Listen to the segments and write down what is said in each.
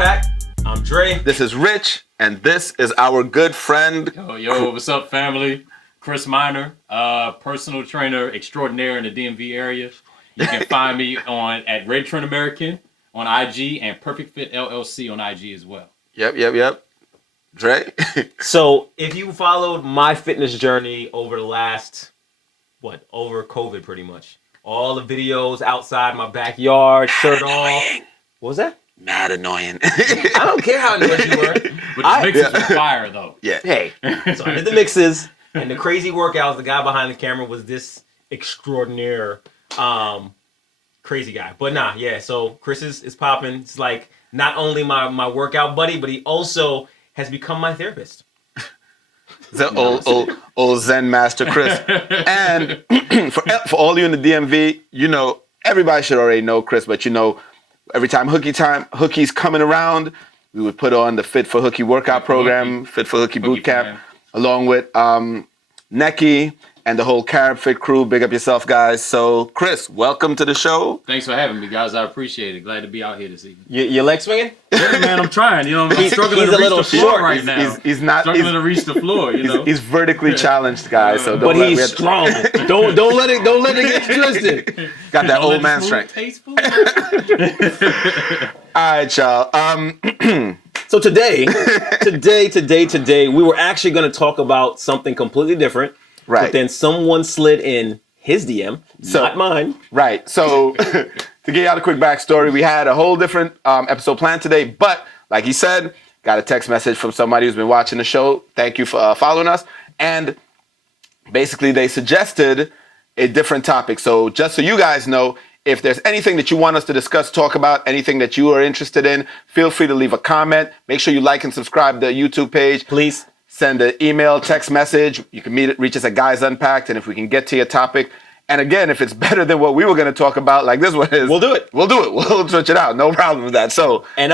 Unpacked. I'm Dre. This is Rich, and this is our good friend. Yo, what's up, family? Chris Minor, personal trainer extraordinaire in the DMV area. You can find me at Red Trend American on IG and Perfect Fit LLC on IG as well. Yep. Dre? So, if you followed my fitness journey over the last, over COVID pretty much. All the videos outside my backyard, shirt off. What was that? Mad annoying. I don't care how annoyed you were. But the mixes was fire, though. Yeah. Hey, so I did the mixes and the crazy workouts. The guy behind the camera was this extraordinaire, crazy guy. But so Chris is popping. It's like not only my workout buddy, but he also has become my therapist. The old Zen master Chris. And for all you in the DMV, everybody should already know Chris, but every time Hookie's coming around, we would put on the Fit for Hookie workout program, Fit for Hookie boot camp, along with Neki and the whole Carib Fit crew. Big up yourself, guys. So, Chris, welcome to the show. Thanks for having me, guys. I appreciate it. Glad to be out here this evening. Your leg swinging? Yeah, man, I'm trying. I'm struggling to reach the floor right now. He's not struggling to reach the floor. He's vertically challenged, guys. So but he's strong. don't let it get twisted. Got that old man strength. All right, y'all. So today, we were actually going to talk about something completely different. Right. But then someone slid in his DM, not mine. Right. So to give y'all a quick backstory, we had a whole different episode planned today. But like he said, got a text message from somebody who's been watching the show. Thank you for following us. And basically they suggested a different topic. So just so you guys know, if there's anything that you want us to discuss, talk about, anything that you are interested in, feel free to leave a comment. Make sure you like and subscribe to the YouTube page. Please. Send an email, text message. You can reach us at Guys Unpacked. And if we can get to your topic, and again, if it's better than what we were going to talk about, like this one is, we'll do it. We'll switch it out. No problem with that. So, and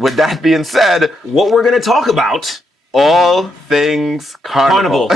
with that being said, what we're going to talk about, all things carnival.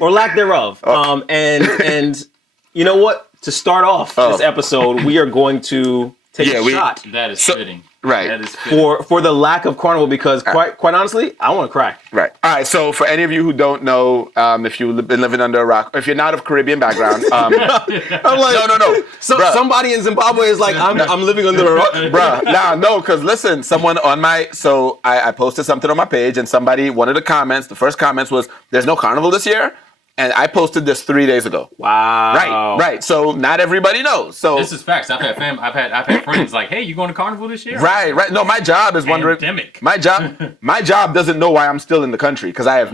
or lack thereof. And you know what? To start off this episode, we are going to take a shot. That is fitting. Right. That is fitting. For the lack of carnival, because quite honestly, I want to cry. Right. All right. So for any of you who don't know, if you've been living under a rock, if you're not of Caribbean background, I'm like, no. So somebody in Zimbabwe is like, I'm living under a rock, bruh. No, because listen, someone on I posted something on my page, and one of the first comments was, "There's no carnival this year." And I posted this 3 days ago. Wow. Right. So not everybody knows. So this is facts. I've had friends like, "Hey, you going to carnival this year?" Right. No, my job is wondering. Pandemic. My job doesn't know why I'm still in the country, because I have.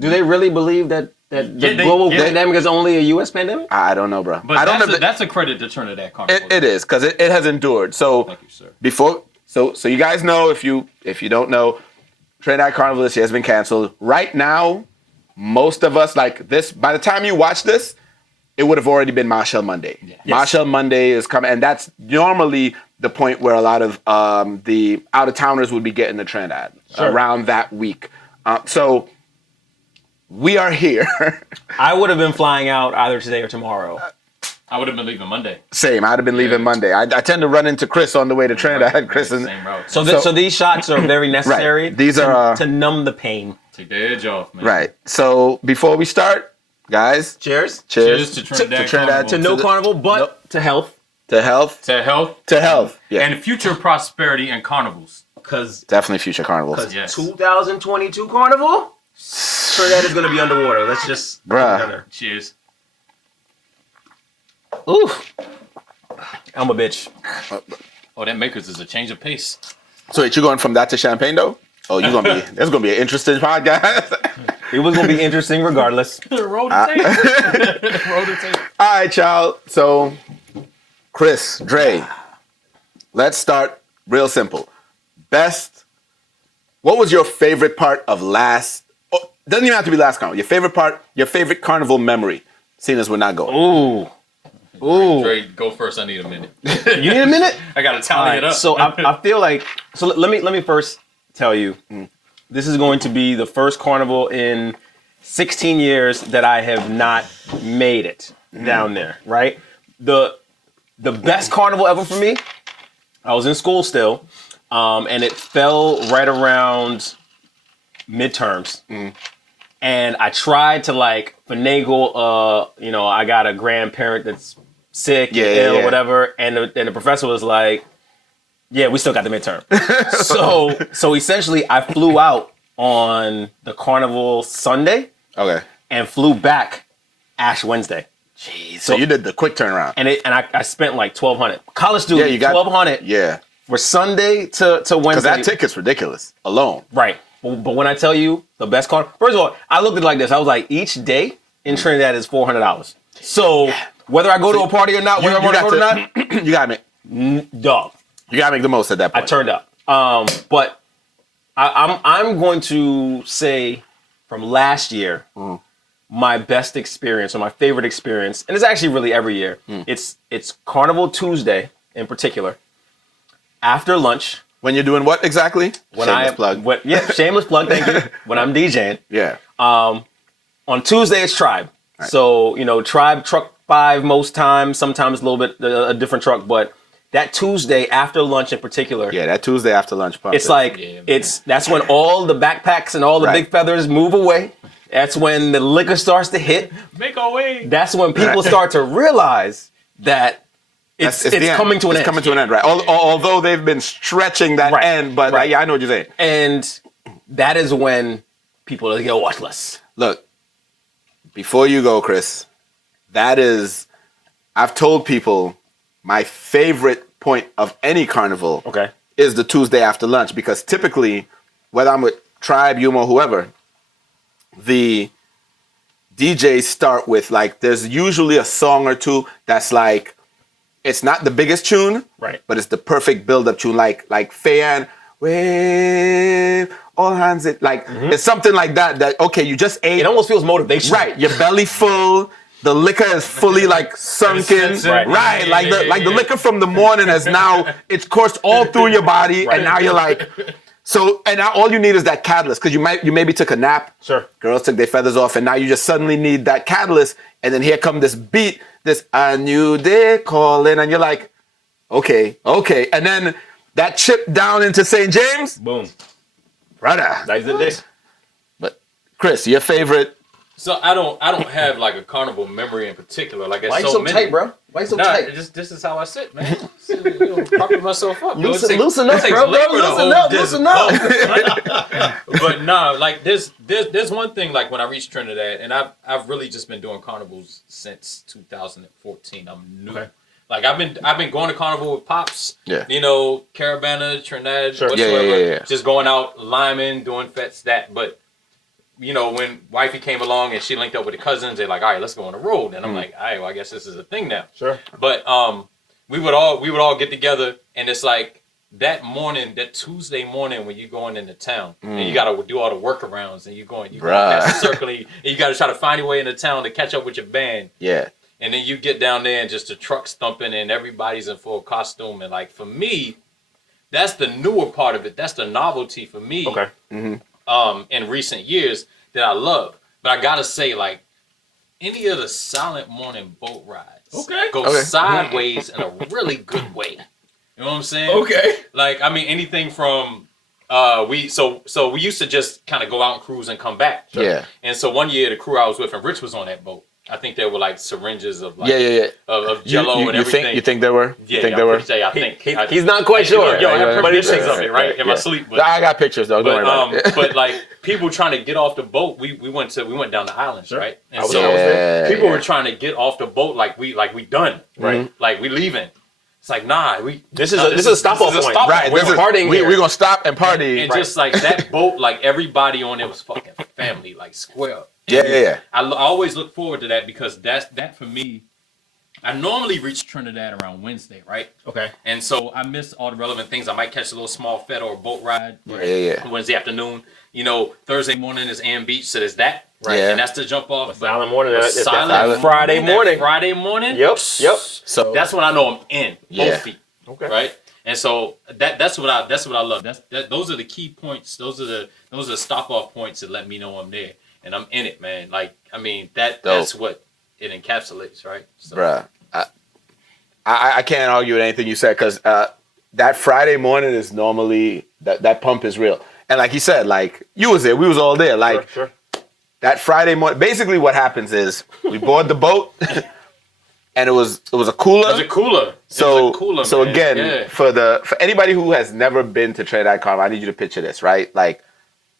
Do they really believe that the global pandemic is only a U.S. pandemic? I don't know, bro. But I don't know. That's a credit to Trinidad Carnival. It is, because it has endured. So thank you, sir. So you guys know, if you don't know, Trinidad Carnival this year has been canceled. Right now, most of us, like this, by the time you watch this, it would have already been Marshall Monday. Yeah. Yes. Marshall Monday is coming, and that's normally the point where a lot of the out-of-towners would be getting to Trinidad around that week. So we are here. I would have been flying out either today or tomorrow. I would have been leaving Monday. Same. I'd have been leaving Monday. I tend to run into Chris on the way to Trinidad. Chris and same route. So these shots are very necessary. Right. These are to numb the pain. Take the edge off, man. Right. So before we start, guys, cheers to Trinidad. To no carnival, but to health. To health. Yeah. And future prosperity and carnivals. Because definitely future carnivals. Because 2022 carnival, Trinidad is going to be underwater. Let's just cheers. Ooh, I'm a bitch. Oh, that makers is a change of pace. So wait, you going from that to champagne though? Oh, there's gonna be an interesting podcast. It was gonna be interesting regardless. Roll the tape. All right, y'all. So, Chris, Dre, let's start real simple. What was your favorite part of last? Oh, doesn't even have to be last carnival. Your favorite carnival memory, seeing as we're not going. Ooh. Dre, go first. I need a minute. You need a minute? I gotta tally it up. So I feel like let me first tell you, this is going to be the first carnival in 16 years that I have not made it down there. Right? The best carnival ever for me. I was in school still, and it fell right around midterms. And I tried to like finagle. I got a grandparent that's sick, ill, or whatever, and the professor was like, "Yeah, we still got the midterm." so essentially, I flew out on the carnival Sunday. Okay. And flew back Ash Wednesday. Jeez. So you did the quick turnaround. And I spent like $1,200. College student, you got $1,200. Yeah. For Sunday to Wednesday. Because that ticket's ridiculous alone. Right. But when I tell you the best carnival, first of all, I looked at it like this. I was like, each day in Trinidad is $400. So whether I go to a party or not, whether I want to go or not, you gotta make dog. You gotta make the most at that point. I turned up. But I'm going to say from last year. My best experience or my favorite experience, and it's actually really every year. It's Carnival Tuesday in particular. After lunch, when you're doing what exactly? Shameless plug. Shameless plug. Thank you. When I'm DJing. Yeah. On Tuesday it's Tribe. Right. So Tribe truck 5 most times. Sometimes a little bit a different truck, but that Tuesday after lunch in particular. Yeah, that Tuesday after lunch. It's like that's when all the backpacks and all the big feathers move away. That's when the liquor starts to hit. Make our way. That's when people start to realize that it's coming to an end. It's coming to an end, right? Although they've been stretching that end, but yeah, I know what you're saying. And that is when people are like, yo, watch less. Look, before you go, Chris, I've told people my favorite point of any carnival is the Tuesday after lunch, because typically, whether I'm with Tribe, Yuma, whoever, the DJs start with like, there's usually a song or two that's like, it's not the biggest tune, right? But it's the perfect build-up tune, like Fayan, wave, all hands, it's something like that. That okay, you just ate. It almost feels motivational, right? Your belly full, the liquor is fully like sunken, right? Like the liquor from the morning has now it's coursed all through your body, and now you're like. So, and now all you need is that catalyst, because you maybe took a nap. Sure. Girls took their feathers off, and now you just suddenly need that catalyst, and then here come this beat, this I knew they calling, and you're like, okay, and then that chip down into St. James, boom, brother. That's the day. But Chris, your favorite? So I don't have like a carnival memory in particular. Like why you so tight, bro? Why you so tight? This is how I sit, man. Propping myself up. Loosen up, bro. Loosen up. But nah, like there's one thing, like when I reached Trinidad, and I've really just been doing carnivals since 2014. I'm new. Okay. Like I've been going to carnival with pops. Yeah. Caravana, Trinidad, whatsoever. Yeah. Just going out liming, doing fets, that. But when wifey came along and she linked up with the cousins, they're like, all right, let's go on the road. And I'm like, all right, well, I guess this is a thing now. Sure. But we would all get together, and it's like that Tuesday morning when you're going into town, and you got to do all the workarounds, and you're going past the circle, and you got to try to find your way into town to catch up with your band. Yeah. And then you get down there and just the truck's thumping, and everybody's in full costume. And like for me, that's the newer part of it. That's the novelty for me. Okay. In recent years that I love. But I gotta say, like, any of the silent morning boat rides go sideways in a really good way. You know what I'm saying? Okay. Like, I mean, anything from we used to just kind of go out and cruise and come back. Sure. Yeah. And so one year the crew I was with, and Rich was on that boat. I think there were like syringes of like of Jello and everything. You think there were? Yeah, I think he's not quite sure. Yo, I have pictures of it right in my sleep. But I got pictures though. Don't worry about it. But like people trying to get off the boat, we went down the islands, right? And I was there. People were trying to get off the boat like we done, right? Like we leaving. It's like this is a stop off point, right? We're partying. We're gonna stop and party, and just like that boat, like everybody on it was fucking family, like square. Yeah. I always look forward to that because that for me. I normally reach Trinidad around Wednesday, right? Okay. And so I miss all the relevant things. I might catch a little small fed or a boat ride. Yeah. Wednesday afternoon. Thursday morning is Am Beach, so there's that. Right. Yeah. And that's the jump off. Silent morning. Silent Friday morning. Friday morning. Yep. So that's when I know I'm in. Both feet. Okay. Right. And so that's what I love. Those are the key points. Those are the stop off points that let me know I'm there and I'm in it, man. Like I mean that's what it encapsulates, right? So. Bruh, I can't argue with anything you said because that Friday morning is normally that pump is real. And like he said, like you was there, we was all there. Like Sure. that Friday morning, basically what happens is we board the boat, and it was a cooler. It was a cooler. So, It was a cooler, so man. again, Yeah. for anybody who has never been to Trinidad Carnival, I need you to picture this, right? Like,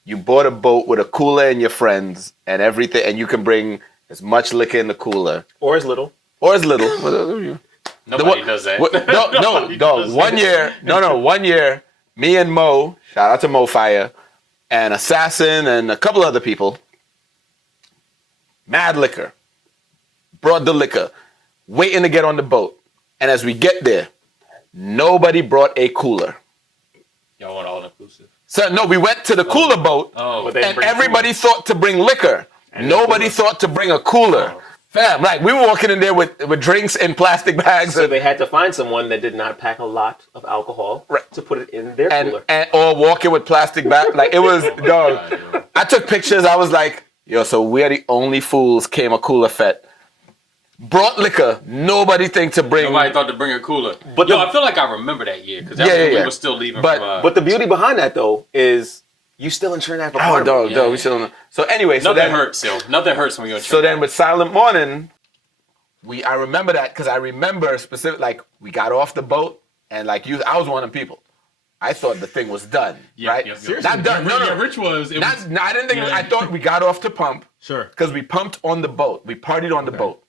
you board a boat with a cooler and your friends and everything, and you can bring as much liquor in the cooler Or as little. or as little. Nobody does that. No, Nobody does One that. one year, me and Mo, shout out to Mo Fire, and Assassin and a couple other people, mad liquor, brought the liquor, waiting to get on the boat. And as we get there, nobody brought a cooler. Y'all want all inclusive. So no, we went to the cooler boat, Oh, But they- and bring everybody thought to bring liquor. And Nobody a cooler. thought to bring a cooler. Oh. Fam, like we were walking in there with drinks in plastic bags So they had to find someone that did not pack a lot of alcohol Right. to put it in their cooler. and or walking with plastic bags. Like it was, dog. I took pictures. I was like, yo, so we are the only fools came a cooler fet. Brought liquor. Nobody think to bring. Nobody thought to bring a cooler. But But yo, the- I feel like I remember that year because Yeah, yeah, we yeah. were still leaving But- from. But the beauty behind that though is you still in Trinidad for Oh, Carnival. dog, we still don't know. So anyway, so nothing then, hurts, yo. Nothing hurts when you're. so then with Silent Morning, I remember that because I remember specific. Like we got off the boat and like I was one of them people. I thought the thing was done, right? Not done. No, no. Rich was. It was No, I didn't think. Yeah. I thought we got off to pump. Sure. Because we pumped on the boat. We partied on the boat.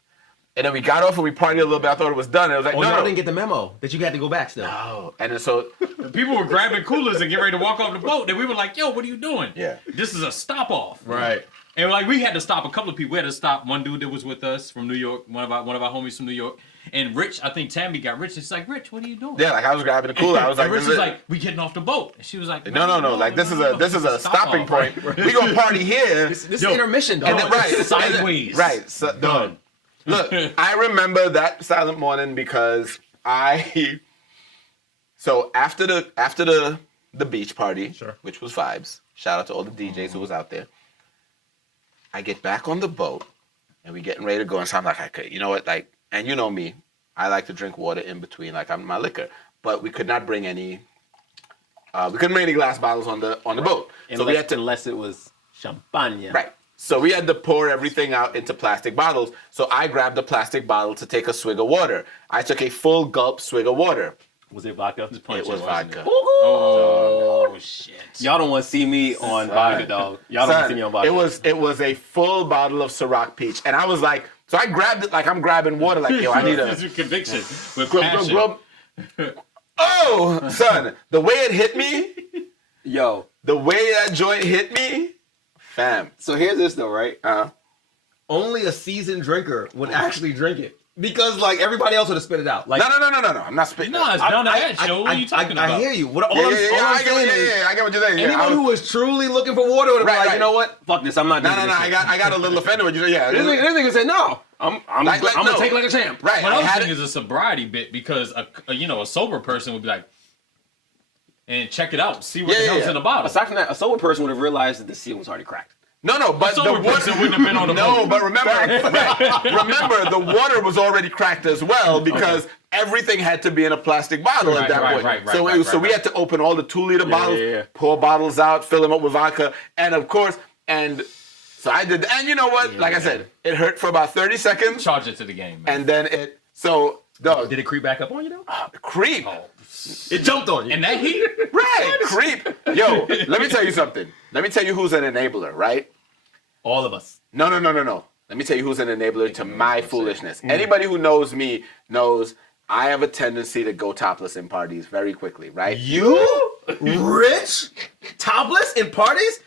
And then we got off and we partied a little bit. I thought it was done. And it was like, Oh, no, y'all no. didn't get the memo that you had to go back still. Oh. And then so, people were grabbing coolers and getting ready to walk off the boat. And we were like, "Yo, what are you doing? Yeah. This is a stop off." Right. And like we had to stop a couple of people. We had to stop one dude that was with us from New York, one of our homies from New York. And Rich, I think Tammy got Rich. It's like, Rich, what are you doing? yeah, like I was grabbing the cooler. I was like, and Rich this was is like, we getting off the boat. And she was like, no. Like this is a stopping off, point. right? We gonna party here. This is Yo, intermission, dog. And then, right. Sideways. Right. So, Done. Look, I remember that Silent Morning because so after the beach party, Sure. which was vibes. Shout out to all the DJs who was out there. I get back on the boat and we getting ready to go, and so I'm like, okay, you know what, like, and you know me, I like to drink water in between, like I'm my liquor, but we could not bring any. We couldn't bring any glass bottles on the boat, so we had to unless it was champagne. right. So we had to pour everything out into plastic bottles. So I grabbed a plastic bottle to take a swig of water. I took a full gulp swig of water. Was it vodka? It was vodka. Oh shit. Y'all don't want to see me on vodka, dog. Y'all don't want to see me on vodka. It was a full bottle of Ciroc Peach, and I was like, so I grabbed it like I'm grabbing water, like yo, I need a This is conviction with grub, passion. grub, grub. Oh, son, the way it hit me, Yo, the way that joint hit me, fam. so here's this though, right? Uh, Only a seasoned drinker would actually drink it. Because like everybody else would have spit it out. Like no. I'm not spitting. No, it's none of that, show. What are you talking about? I hear you. All Yeah, I'm I saying is get what you're saying. Yeah, anyone who was truly looking for water would have been Right, like, right. you know what? Fuck this. I'm not no. drinking this shit. I got a little offended with you. Yeah, This nigga said no. I'm Like, I'm no. gonna take like a champ. right. But I I had think it. is a sobriety bit because a sober person would be like, and check it out, see what the hell's in the bottle. Aside from that, a sober person would have realized that the seal was already cracked. No, but A sober the water person wouldn't have been on the No, boat. but remember, remember the water was already cracked as well because everything had to be in a plastic bottle at Right, that right, point. right, so right, so we right. had to open all the 2-liter bottles, yeah. pour bottles out, fill them up with vodka, and of course, and so I did. And you know what? Like I said, it hurt for about 30 seconds, Charge it to the game, man. and then it. So dog, Did it creep back up on you though? creep. Oh. It jumped on you. And that heat? Right, creep. Yo, let me tell you something. Let me tell you who's an enabler, right? All of us. No. Let me tell you who's an enabler to my foolishness. Anybody who knows me knows I have a tendency to go topless in parties very quickly, right? You rich topless in parties?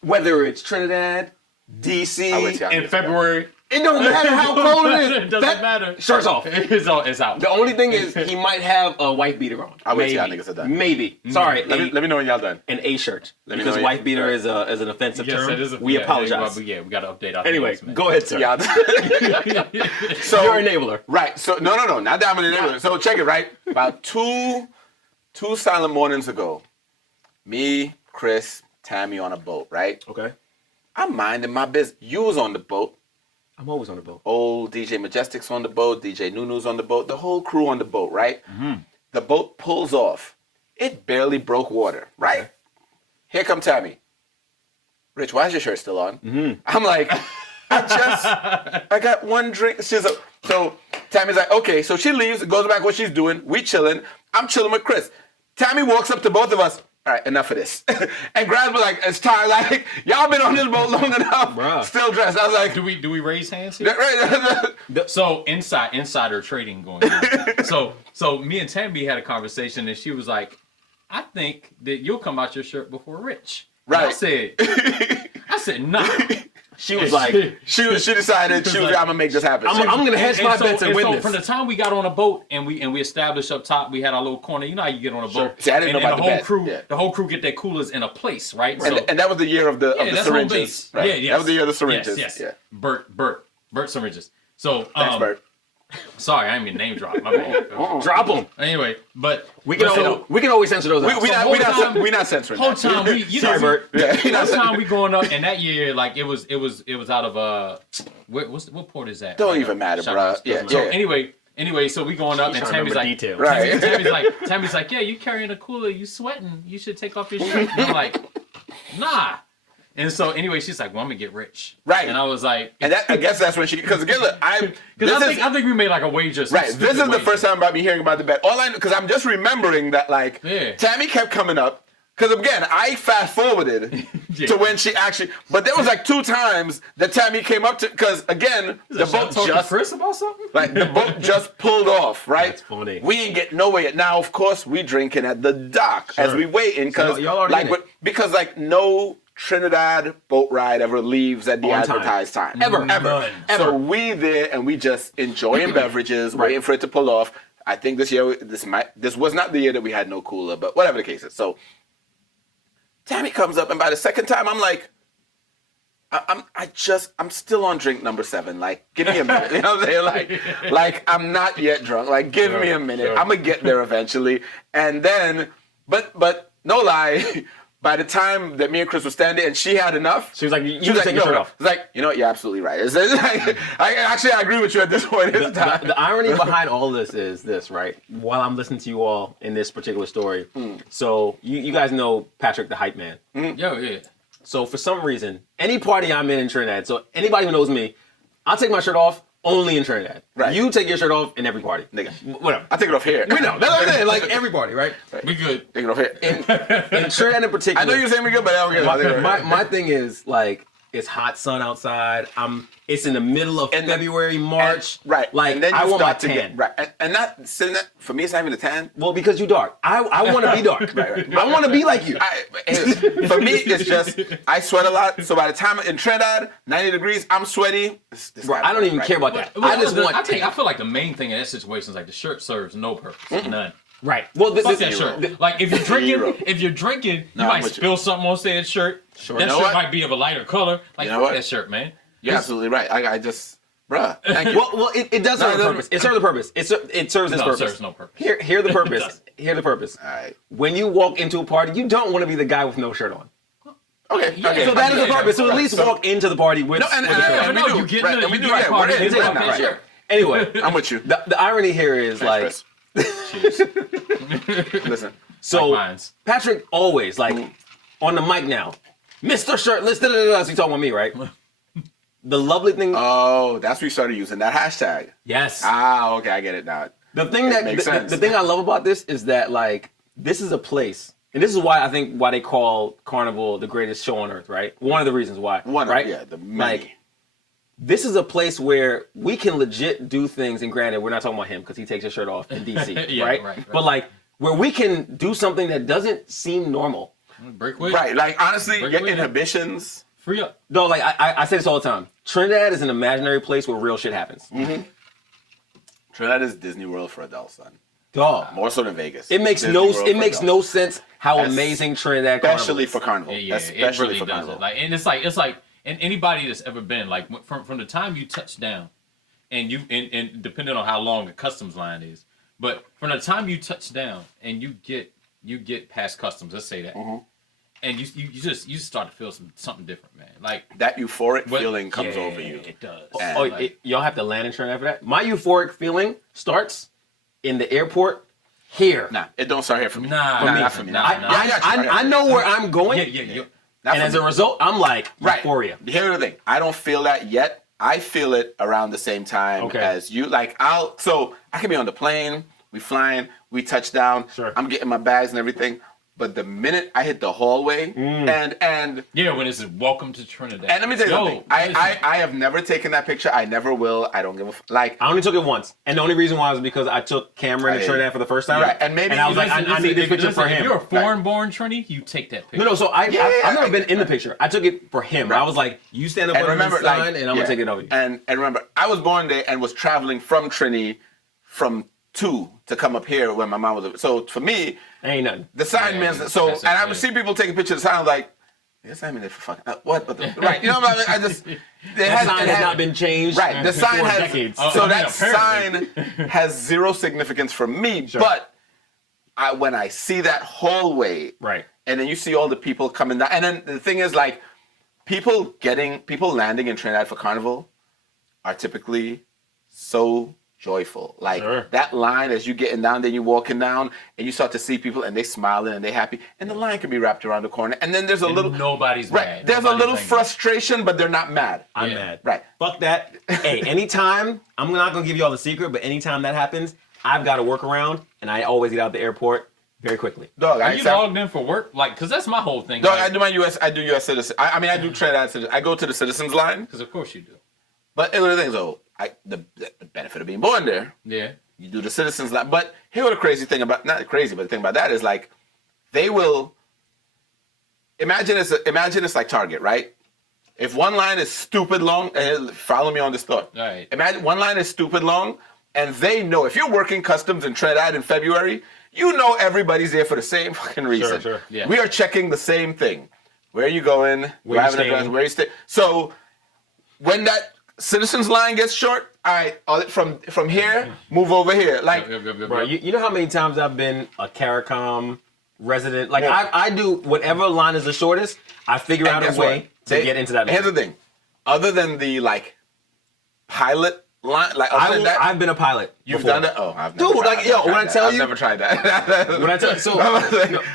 Whether it's Trinidad, DC, I went to In February. it don't matter how cold it is. It doesn't matter. Shirts off. It's out. The only thing is he might have a wife beater on. I wait till y'all Maybe. niggas are done. Maybe. Sorry, Let me know when y'all done. an A shirt. Let me Because know- wife beater right. is an offensive Yes, term. it is We apologize. Yeah, we got to update our Anyway, things, man. go ahead, sir. Y'all So You're an enabler. right. So no, not dominant enabler. So check it, right? About two silent mornings ago, me, Chris, Tammy on a boat, right? Okay. I'm minding my business. You was on the boat. I'm always on the boat. Old DJ Majestic's on the boat, DJ Nunu's on the boat, the whole crew on the boat, right? The boat pulls off. It barely broke water, right? Okay. Here come Tammy. Rich, why is your shirt still on? I'm like, I got one drink. So Tammy's like, okay. So she leaves, goes back what she's doing. We chilling. I'm chilling with Chris. Tammy walks up to both of us. All right, enough of this. And grabs me like, it's time. Like, y'all been on this boat long enough. Bruh. Still dressed. I was like, Do we raise hands here? right. So insider trading going on. So me and Tammy had a conversation, and she was like, "I think that you'll come out your shirt before Rich." And Right. I said, nah. She was like, She decided I'm gonna make this happen. I'm gonna hedge my bets and win so this. from the time we got on a boat and we established up top, we had our little corner. You know how you get on a boat. See, I didn't know about the the whole bet. crew. Yeah. The whole crew get their coolers in a place, right? and that was the year of the that's home syringes. base. Right. Yeah, yes. That was the year of the syringes. Yes. Yeah. Bert syringes. So Thanks, Bert. sorry, I didn't mean name drop. My bad. drop them. Anyway, but We can always censor those out. We not censoring whole that. time Sorry, Bert. whole time we going up, and that year like it was out of what port is that? Don't even matter, Shout bruh. out to Yeah, So yeah. anyway, so we going up, He's and trying to Tammy's like, remember details. Right. Tammy's like, yeah, you carrying a cooler, you sweating, you should take off your shirt. And I'm like, nah. And so anyway, she's like, well, I'm gonna get rich. Right. And I was like, And I guess that's when because again, look, I think we made like a wager. right. This is the first time about me hearing about the bet. All I know, because I'm just remembering that like Tammy kept coming up. Because again, I fast forwarded to when she actually, but there was like 2 times that Tammy came up to, because again, the boat just Chris about something. like the boat just pulled off, right? That's funny. We ain't get nowhere yet. Now, of course, we drinking at the dock as we waiting because So y'all already in it. because like no Trinidad boat ride ever leaves at the On time. advertised time. Ever. None. So we there and we just enjoying beverages, waiting for it to pull off. I think this year this was not the year that we had no cooler, but whatever the case is. So Tammy comes up, and by the second time, I'm like, I'm still on drink number 7. Like, give me a minute. You know what I'm saying? Like I'm not yet drunk. Like, give me a minute. Sure. I'm gonna get there eventually. And then, but no lie, by the time that me and Chris were standing, and she had enough, She was like, you she was can take your shirt off. It's like, you know what? You're absolutely right. It's like, I agree with you at this point. The irony behind all this is this, right? While I'm listening to you all in this particular story, so you guys know Patrick the Hype Man. Yo, yeah. So for some reason, any party I'm in Trinidad, so anybody who knows me, I'll take my shirt off only in Trinidad. Right. You take your shirt off in every party. Nigga. Whatever. I take it off here. We know. That's what I'm saying. Like every party, right? We good. Take it off here. In Trinidad in particular. I know you're saying we good, but I don't get it. My thing is like it's hot sun outside. It's in the middle of February, March. Right. Like and then you I want my start to tan. get right. And not sitting that for me it's not even a tan. Well, because you dark. I want to be dark. Right. I want to be like you. For me, it's just I sweat a lot. So by the time in Trinidad, 90 degrees, I'm sweaty. Bro, I don't even care about that. I just want. I feel like the main thing in that situation is like the shirt serves no purpose. None. Right. Well, Fuck that shirt. Like if you're drinking, you I'm might with spill something on said shirt. Sure. That You know shirt what? might be of a lighter color. Like You know fuck what? that shirt, man. You're absolutely right. I just, bruh, thank you. Well, it does serve a purpose. It serves a purpose. It serves its No, it purpose. serves no purpose. Hear the purpose. Hear the purpose. All right. When you walk into a party, you don't want to be the guy with no shirt on. Okay. Yeah, okay. So that is the Yeah, purpose. So at least so- walk into the party with. No, and with a shirt on. we no, do. you get Right, in the- and we you do. get Yeah, party, we're in. take We're off in. that Right. shirt. Anyway, I'm with you. the irony here is like. Thanks, Chris. Listen. So Like mines. Patrick always like on the mic now, Mr. Shirtless. So you talking about me, right? The lovely thing, Oh, that's when we started using that hashtag. yes. Okay, I get it now. The thing that makes sense. the thing I love about this is that like this is a place, and this is why I think why they call Carnival the greatest show on earth, right? One of the reasons why, right? The many. Like this is a place where we can legit do things, and granted, we're not talking about him because he takes his shirt off in DC, Yeah, right? right. But like where we can do something that doesn't seem normal. Break with Right, like honestly, Break your with it. inhibitions. Free up. No, like I say this all the time. Trinidad is an imaginary place where real shit happens. Trinidad is Disney World for adults, son. Dog. More so than Vegas. It makes Disney no World it for makes adults. no sense how That's amazing Trinidad Carnival Especially is. for Carnival. Yeah, Especially it really for does Carnival. it. Like, and it's like, and anybody that's ever been like from the time you touch down, and you and depending on how long the customs line is, but from the time you touch down and you get past customs, let's say that, and you just start to feel something different, man. Like That euphoric what- feeling comes yeah, over you. It does. And, Oh, Like, y'all have to land in Trinidad for that. My euphoric feeling starts in the airport here. Nah, it don't start here for me. Nah, Nah, me. not for me. Nah, Nah, nah. I got you right I here. know where I'm going. Yeah. Not And for as me. a result, I'm like, Right. euphoria. Here's the thing. I don't feel that yet. I feel it around the same time Okay. as you. Like so I can be on the plane, we flying, we touch down, Sure. I'm getting my bags and everything. But the minute I hit the hallway and Yeah, when it's welcome to Trinidad. let me tell you something. listen. I have never taken that picture. I never will. I don't give a like. I only took it once, and the only reason why was because I took Cameron to Right. Trinidad for the first time, Right, and maybe I was listen, like, I need this picture for If him. you're a foreign-born Trini, you take that picture. No, so I've never I- been in the picture. I took it for him. Right. I was like, you stand up And under remember, the sign, like, and I'm gonna take it over you. And remember, I was born there and was traveling from Trini from 2 to come up here when my mom was. So for me, Ain't nothing. the sign Yeah, means so. that's And I it, would yeah. see people taking pictures of the sign. I was like, this sign mean there for fucking what? But right, you know what I mean? I just That sign has not been changed. right. The sign for has decades. Oh, so I mean, that apparently. sign has zero significance for me. Sure. But when I see that hallway, Right. and then you see all the people coming down, and then the thing is like people landing in Trinidad for Carnival are typically so joyful. Like Sure. that line as you getting down, then you walking down, and you start to see people, and they smiling and they happy, and the line can be wrapped around the corner, and then there's a little Nobody's right. mad. There's a Nobody's little angry. frustration, but they're not mad. I'm Yeah. mad. Right. Fuck that. Hey, anytime, I'm not gonna give you all the secret, but anytime that happens, I've got to work around, and I always get out the airport very quickly. Dog, Are you logged in for work? Like, cause that's my whole thing. Dog, like, I do US citizen. I mean, I do Trinidad citizen. I go to the citizens line, Because of course you do. but it was the thing. So, the benefit of being born there, Yeah. you do the citizens line. But here, what the crazy thing about not crazy, but the thing about that is like, they will imagine it's like Target, right? If one line is stupid long, and follow me on this thought. Right. Imagine one line is stupid long, and they know if you're working customs in Trinidad in February, you know everybody's there for the same fucking reason. sure. Yeah. We are checking the same thing. Where are you going? Where you have an address, staying? where you stay. So when that citizens line gets short, all right, from here, move over here. Like, Yep. Bro, you know how many times I've been a CARICOM resident? Like, Yeah. I do whatever line is the shortest, I figure out a guess way what? to get into that line. Here's the thing. Other than the like pilot line, like other than that, I've been a pilot. you've before. done that. Oh, I've Dude, never tried, like, I've yo, never when I tried tell that. I've you- never tried that. When I tell so,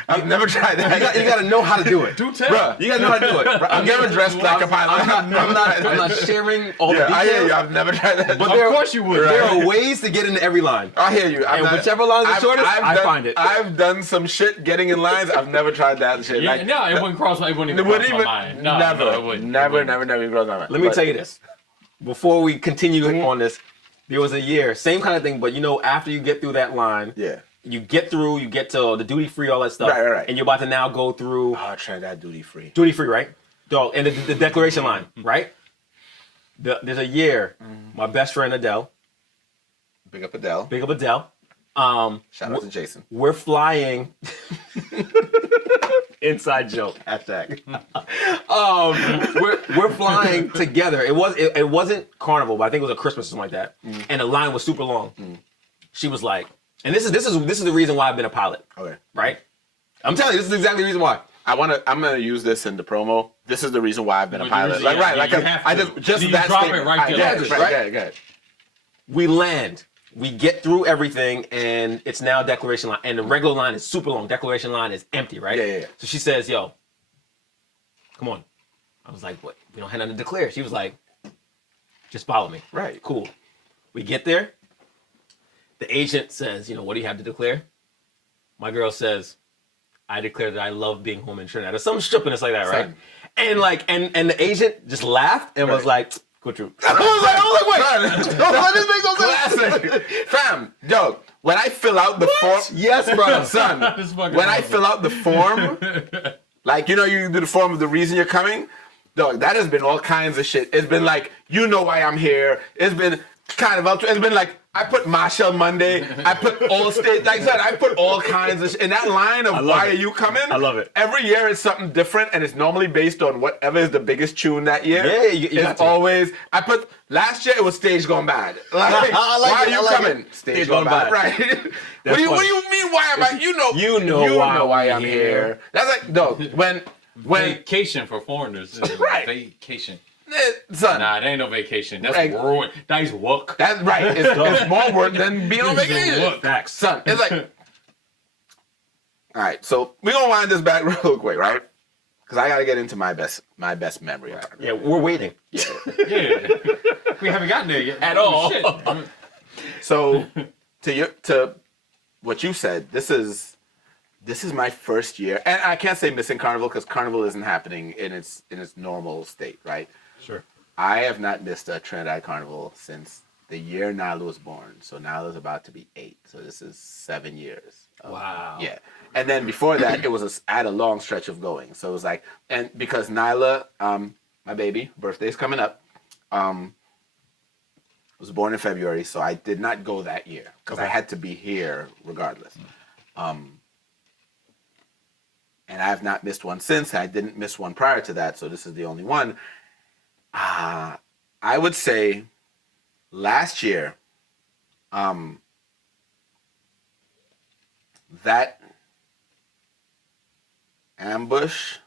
I've never tried that. you gotta know how to do it. Do tell. Bruh, You gotta know how to do it. I've never dressed like a pilot. I'm not sharing all the Yeah, I hear details. you. I've never tried that. But Of there, course you would. There Right. are ways to get into every line. I hear you. And whichever line is the shortest, I find it. I've done some shit getting in lines. I've never tried that shit. Yeah, Like, no, it wouldn't cross my. It wouldn't it even wouldn't cross even. my mind. No, never, no, it wouldn't. never, It wouldn't. never crossed my mind. Let me But- tell you this. Before we continue on this, there was a year, same kind of thing, but you know, after you get through that line, Yeah. you get to the duty free, all that stuff, Right. and you're about to now go through Oh, try that duty free. duty free, right? Dog, and the declaration line, right? There's a year, my best friend Adele, Big up Adele. big up Adele, Shout out to Jason. we're flying. Inside joke. Hashtag. We're flying together. It wasn't Carnival, but I think it was a Christmas or something like that. And the line was super long. She was like, and this is the reason why I've been a pilot, Okay. right? I'm telling you, this is exactly the reason why. I'm gonna use this in the promo. This is the reason why I've been a Well, pilot. you- Like yeah, right, you like have I to. just You that drop it statement. right there. Yeah, Right. right. Yeah. We land, we get through everything, and it's now declaration line. And the regular line is super long. Declaration line is empty, right? Yeah. So she says, yo, come on. I was like, what? We don't have nothing to declare. She was like, just follow me. Right. Cool. We get there. The agent says, what do you have to declare? My girl says, I declare that I love being home in Trinidad. Or some stupidness like that, right? Son. And like, and the agent just laughed and was Right. like, go true. I was like, wait. This makes no sense. Classic. Fam, yo, when I fill out the form. Yes, brother. Son, This fucking when I awesome. fill out the form, like, you do the form of the reason you're coming, dog, that has been all kinds of shit. It's been like, you know why I'm here. It's been kind of up to, it's been like, I put Marshall Monday, I put Allstate, like I said, I put all kinds of shit. In that line of why it. are you coming? I love it. Every year it's something different, and it's normally based on whatever is the biggest tune that year. Yeah, you got It's to. always, last year it was Stage Gone Bad. Like, I like why it, are you I like coming? it. Stage Gone Bad. Right. What do funny. you mean why am I, you know why why I'm I'm here. here. That's like, no, when, Vacation for foreigners. Right. Vacation. son, Nah, it ain't no vacation. That's Right. That's work. that's right. It's more work than being on This is vacation. work. Facts. Son, it's like, All right, so we're gonna wind this back real quick, right? Because I gotta get into my best memory. Of Yeah, we're waiting. Yeah. Yeah. We haven't gotten there yet. At all. Shit. So to what you said, this is my first year, and I can't say missing Carnival because Carnival isn't happening in its normal state, right? Sure. I have not missed a Trinidad Carnival since the year Nyla was born. So Nyla's about to be 8. So this is 7 years. Wow. Yeah. And then before that, it was I had a long stretch of going. So it was like, and because Nyla, my baby, birthday's coming up, was born in February, so I did not go that year because I had to be here regardless. And I have not missed one since. I didn't miss one prior to that, so this is the only one. I would say last year, that ambush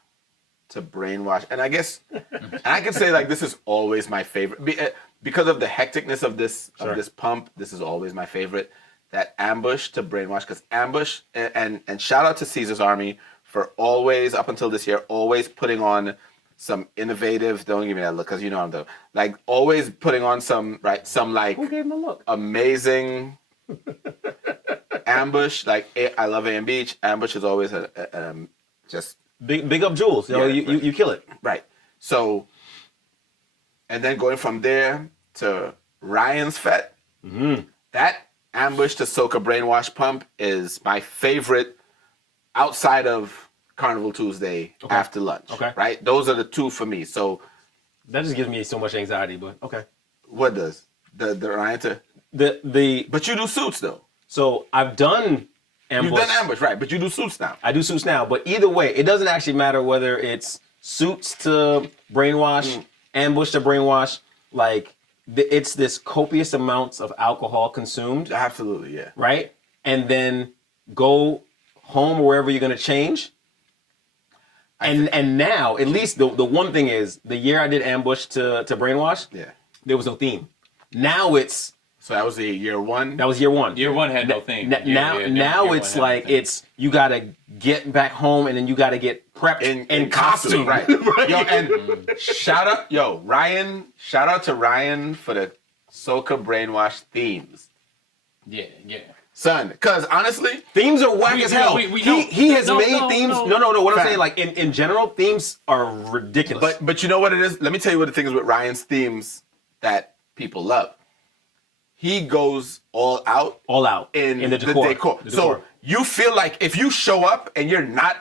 to brainwash, and I guess, and I can say like this is always my favorite because of the hecticness of this pump. This is always my favorite. That ambush to brainwash, because ambush and shout out to Caesar's Army for always up until this year always putting on some innovative. Don't give me that look because you know I'm the like always putting on some like Who gave him a look? amazing ambush. Like I love AM Beach. Ambush is always just Big up Jules. You know, Yeah, you kill it. right. So, and then going from there to Ryan's Fete, that ambush to Soca Brainwash Pump is my favorite outside of Carnival Tuesday after lunch. Okay. Right? Those are the two for me. So, That just gives me so much anxiety, but okay. what does? The Ryan to. The But you do suits though. So I've done ambush. You've done ambush, right? But you do suits now. I do suits now, but either way, it doesn't actually matter whether it's suits to brainwash, ambush to brainwash. Like it's this copious amounts of alcohol consumed, Absolutely, yeah. right? And then go home or wherever you're gonna change. And now, at least the one thing is, the year I did ambush to brainwash, Yeah. there was no theme. Now it's So that was the year one. that was year one. Year one had no thing. Now Year it's one had like no thing. it's you gotta get back home and then you gotta get prepped in costume. right? Yo, and shout out to Ryan for the Soca Brainwash themes, Yeah. son. Because honestly, Themes are whack We- as hell. we know. He has No, made no, themes. no. No. What I'm Fact. saying, like in general, themes are ridiculous. but you know what it is? Let me tell you what the thing is with Ryan's themes that people love. He goes all out all out in the decor. The So decor. you feel like if you show up and you're not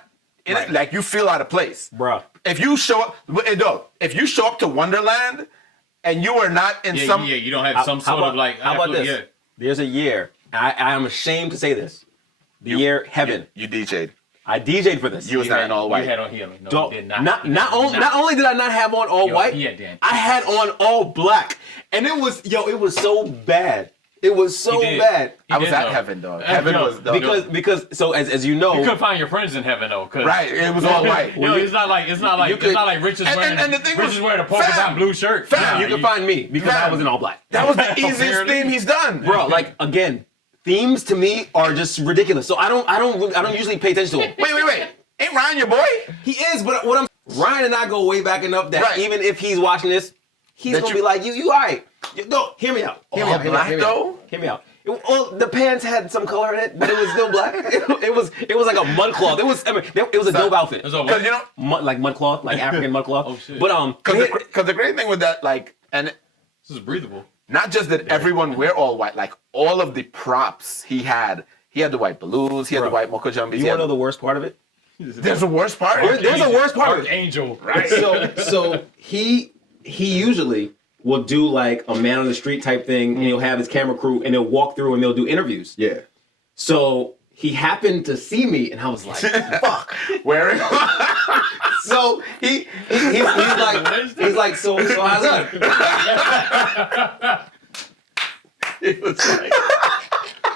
in Right. it, like you feel out of place. Bruh. If you show up, if you show up to Wonderland and you are not in Yeah, some, you don't have some How sort about, of like. how about this? Yeah. There's a year. I am ashamed to say this. The year Heaven. you DJ'd. I DJ'd for this. You was not in all white. He had on. No, Dog, he did not only did I not have on all Yo, white, he had Dan. I had on all black, and it was so bad. It was so He did. bad I was did, at though. Heaven, dog. Yo, Heaven was because so as you know, You couldn't find your friends in heaven though, cause right. It was all white. Yo, it's not like Rich is wearing and the thing Rich was, is wearing a polka fam, dot blue shirt. fam, you can find me because I was in all black. That was the easiest Apparently. theme he's done, Bro, like again, themes to me are just ridiculous. So I don't usually pay attention to them. Wait. Ain't Ryan your boy? He is, but what I'm Ryan and I go way back enough that Right. even if he's watching this, he's That gonna you- be like, you all right. No, hear me out. Hear me All out. Hear me black, out. Hear me though? out. Hear me out. The pants had some color in it, but it was still black. It was like a mud cloth. It was a dope outfit. It was a Because you know, Mud cloth, like African mud cloth. Oh, shit. But because the great thing with that, like, and This is breathable. not just that everyone wear all white, like all of the props he had the white balloons, he had Bro, the white mocha jumbies. you want to know the worst part of it? There's the worst part. There's a worst part of it. Archangel. Right. So he usually will do like a man on the street type thing, and he'll have his camera crew, and they'll walk through and they'll do interviews. Yeah. So he happened to see me, and I was like, "Fuck." Wearing. So he's like, so how's that? It was like,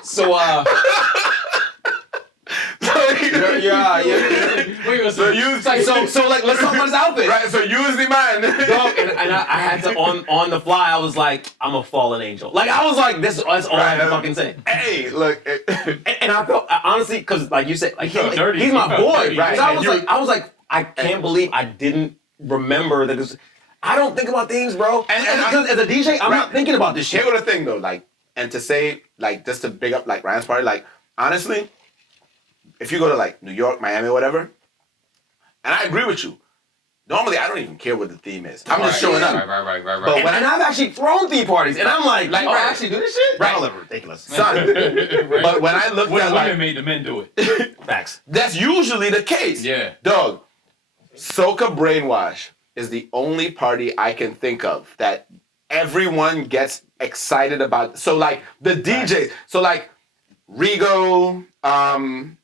So Yeah. Wait, So use So like, let's talk about his outfit. right. So use the man. Dog, and I had to on the fly. I was like, I'm a fallen angel. Like I was like, that's all I can fucking say. Hey, look. And I felt honestly, because like you said, like felt dirty. he's You my felt boy. dirty. Right. Right. I was like, I can't believe I didn't remember that this. I don't think about things, bro. And because as a DJ, I'm not thinking about this shit. Here was the thing though, like, and to say, like, just to big up like Ryan's party, like, honestly, if you go to like New York, Miami, or whatever, and I agree with you. Normally, I don't even care what the theme is. I'm just showing up. Right. But And I've actually thrown theme parties, and I'm like, Like, oh, I right. actually do this shit? Right. Y'all are ridiculous. Son. But when I looked at Women like, made the men do it. Facts. that's usually the case. Yeah. Dog, Soca Brainwash is the only party I can think of that everyone gets excited about. So like the DJs, so like Rigo,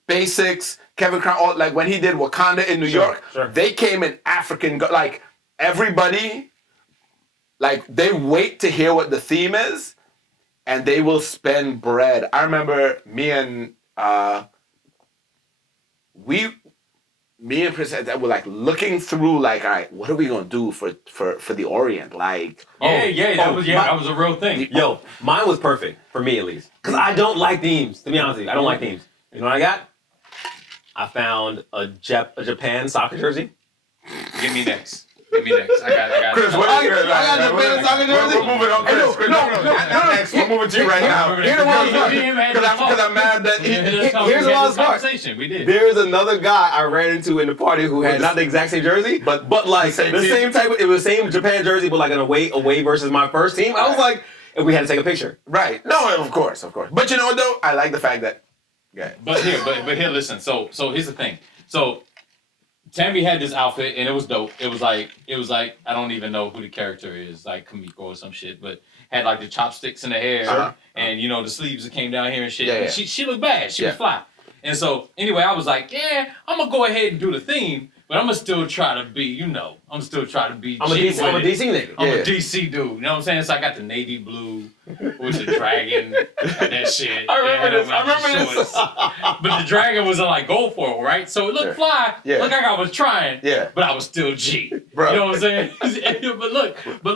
Basics, Kevin Crown, all, like when he did Wakanda in New York, they came in African, like everybody, like they wait to hear what the theme is and they will spend bread. I remember me and Prince were like looking through like, all right, what are we gonna do for the Orient? Like, that was a real thing. Yo, mine was perfect, for me at least. Because I don't like themes, to be honest with you. I don't like themes. You know what I got? I found a Japan soccer jersey. Give me next. I got Chris, what is yours? I got Japan soccer jersey. We're moving on, Chris. No. Next, we're moving to you right now. Because I'm mad that Here's a lot of conversation. We did. There's another guy I ran into in the party who had not the exact same jersey, but like the same type of, it was the same Japan jersey, but like an away versus my first team. I was like, and we had to take a picture. Right. No, of course. But you know what though? I like the fact that. Yeah. But here, listen. So here's the thing. So Tammy had this outfit and it was dope. It was like I don't even know who the character is, like Kamiko or some shit, but had like the chopsticks in the hair and you know the sleeves that came down here and shit. Yeah. And she looked bad. She was fly. And so anyway, I was like, yeah, I'm gonna go ahead and do the theme, but I'm gonna still try to be, I'm a DC nigga. I'm a DC dude. You know what I'm saying? So I got the navy blue with the dragon and that shit. I remember this. But the dragon was like gold foil, right? So it looked fly. Yeah. Looked like I was trying. Yeah. But I was still G. Bro. You know what I'm saying? but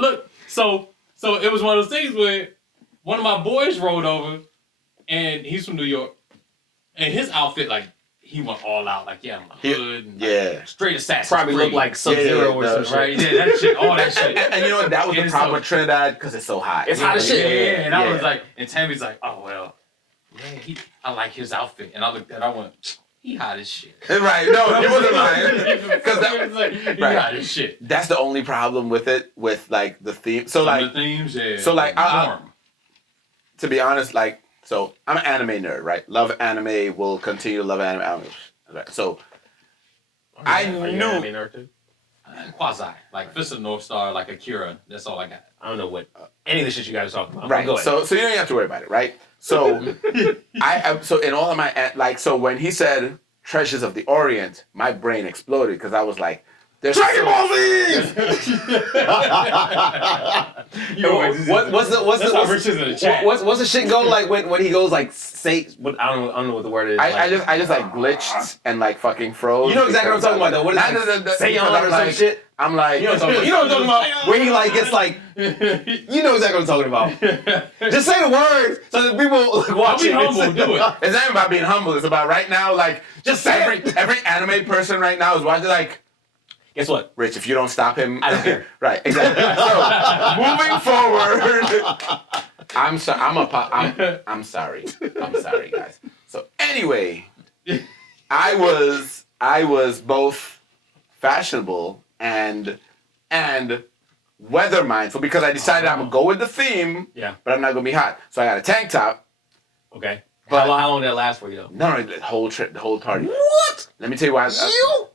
look. So it was one of those things where one of my boys rolled over, and he's from New York, and his outfit like. He went all out, like, I'm a hood. And, like, straight Assassin's Probably Creed. looked like Sub-Zero or some shit. Right? Yeah, that shit, all that shit. And you know what? That was the problem with Trinidad because it's so hot. It's hot as shit. Yeah, and I was like, and Tammy's like, oh, well, yeah, I like his outfit. And I looked at it, I went, he hot as shit. Right, no, he wasn't lying. Because that was like, he hot as shit. That's the only problem with it, with like the theme. So like, the themes, yeah. So like, to be honest, like, so I'm an anime nerd, right? Love anime, will continue to love anime. So I knew quasi, like Fist of the North Star, like Akira. That's all I got. I don't know what any of the shit you guys are talking about. Right. Go ahead. So you don't have to worry about it, right? So so in all of my so when he said Treasures of the Orient, my brain exploded because I was like, there's Dragon Ball Z. What's the shit go like when he goes like say? I don't know what the word is. I just like glitched and like fucking froze. You know exactly what I'm talking about though. What is it? Say on or some shit. I'm like, you know what I'm talking about. Where he like gets like, you know exactly what I'm talking about. Just say the words so that people like, watch it. Humble, do it. It's not about being humble. It's about right now, like just say every anime person right now is watching like. Guess what? Rich, if you don't stop him, I don't care. Right, exactly. So, moving forward, I'm sorry. I'm sorry. I'm sorry, guys. So anyway, I was both fashionable and weather mindful because I decided I'm gonna go with the theme. Yeah. But I'm not gonna be hot. So I got a tank top. Okay. But how long did that last for you though? No, the whole trip, the whole party. What? Let me tell you why.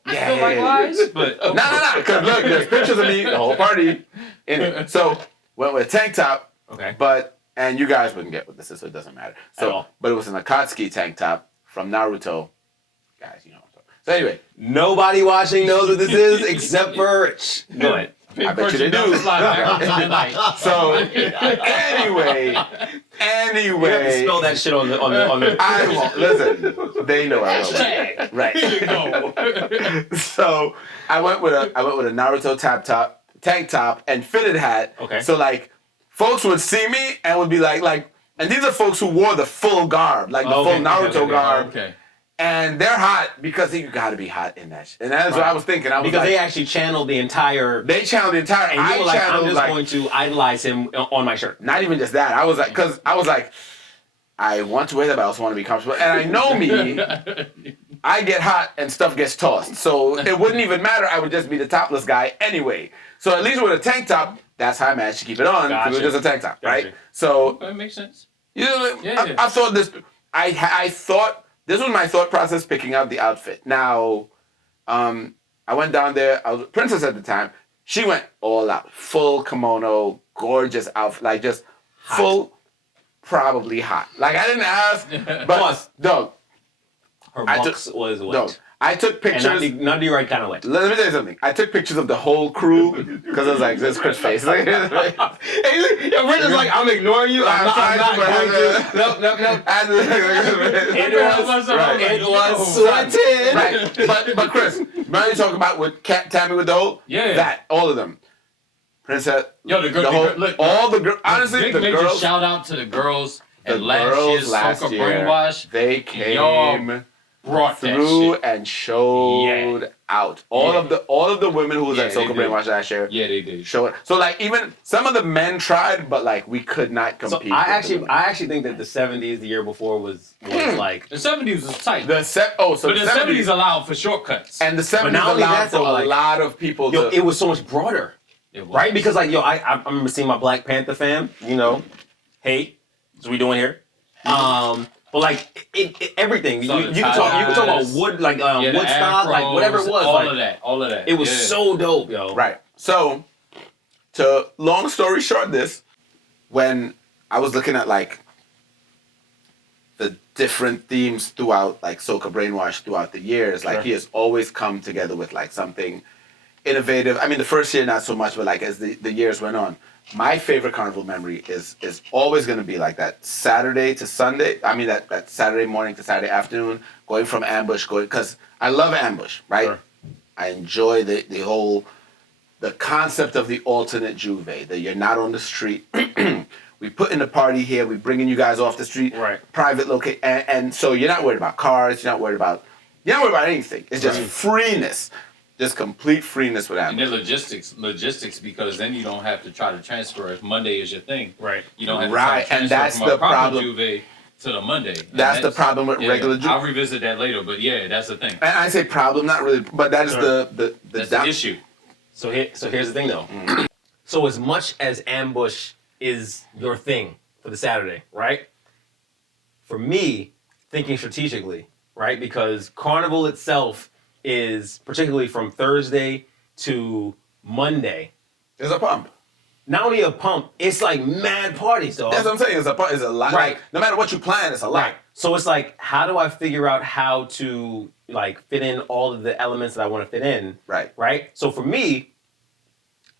I feel like lies, but No. Because look, there's pictures of me, the whole party in it. So went with a tank top. Okay. And you guys wouldn't get what this is, so it doesn't matter. At all. But it was an Akatsuki tank top from Naruto. Guys, you know what I'm talking about. So anyway. Nobody watching knows what this is except for Rich. Go ahead. I bet you they do. So anyway, You have to spell that shit on the. I won't listen. They know I will. Right. Here you go. So I went with a Naruto tank top and fitted hat. Okay. So like folks would see me and would be like, and these are folks who wore the full garb, like the full Naruto garb. Okay. And they're hot because you got to be hot in that shit. And that's what I was thinking. I was because like, they actually channeled the entire. They channeled the entire. And you were like, I'm just like, going to idolize him on my shirt. Not even just that. I was like, I want to wear that, but I also want to be comfortable. And I know me, I get hot and stuff gets tossed. So it wouldn't even matter. I would just be the topless guy anyway. So at least with a tank top, that's how I managed to keep it on. Gotcha. It was just a tank top, right? Gotcha. So That makes sense. you know, Yeah. I thought this. I thought this was my thought process picking out the outfit. Now, I went down there. I was Princess at the time. She went all out, full kimono, gorgeous outfit, like just Hot. full, probably hot. Like I didn't ask, but Plus, dog, her I box was what? dog. I took And pictures. not the right kind of way. Let me tell you something. I took pictures of the whole crew because I was like, "This is Chris face." Like, Yo, Brenda's like, I'm ignoring you. I'm not going to. Nope. It was sweated. Right. But Chris, remember you talking about with Tammy with the whole? Yeah. That, all of them. Princess. Yo, the girl, look, all the girls. Honestly, big the major girls. shout out to the girls The at last girls year's last Soca year, Brainwash. they came Y'all brought that through shit. and showed out. All of the women who was at they Soca did. Brainwash last year. Yeah, they did. Showed. So like even some of the men tried, but like we could not So compete. I with the women. actually think that the 70s, the year before, was like. The 70s was tight. the set. Oh, so but the 70s allowed for shortcuts. and the 70s not only allowed that, for though, a like, lot of people Yo, to. it was so much broader. It was. Right? Because, like, yo, I remember seeing my Black Panther fam, you know. Hey, what's we doing here? But, like, everything. You So can the talk about ties, wood, like, yeah, the Woodstock, like, afros, whatever it was. All like, of that. It was yeah. so dope, yo. Right. So, to long story short, when I was looking at like the different themes throughout like Soca Brainwash throughout the years, like Sure. he has always come together with like something innovative. I mean, the first year not so much, but like as the years went on, my favorite carnival memory is always going to be like that Saturday to Sunday. I mean that Saturday morning to Saturday afternoon, going from ambush, because I love ambush, right? Sure. I enjoy the whole. The concept of the alternate Juve, that you're not on the street. We put in the party here. We bringing you guys off the street, Right. private location, and so you're not worried about cars. You're not worried about anything. It's just freeness, just complete freeness with And Amber. then logistics, because then you don't have to try to transfer if Monday is your thing. Right. You don't have to Right, try to and transfer that's from a the proper problem. Juve to the Monday. And That's the problem with regular Juve. I'll revisit that later, but yeah, that's the thing. And I say problem, not really, but that is Sure. the That's the issue. So here's the thing, though. So as much as ambush is your thing for the Saturday, right? For me, thinking strategically, right? Because Carnival itself is particularly from Thursday to Monday. There's a pump. Not only a pump, it's like mad parties, dog. That's what I'm saying. It's a pump. It's a lot. Right. Like, no matter what you plan, it's a lot. Right. So it's like, how do I figure out how to like fit in all of the elements that I want to fit in? Right. Right. So for me,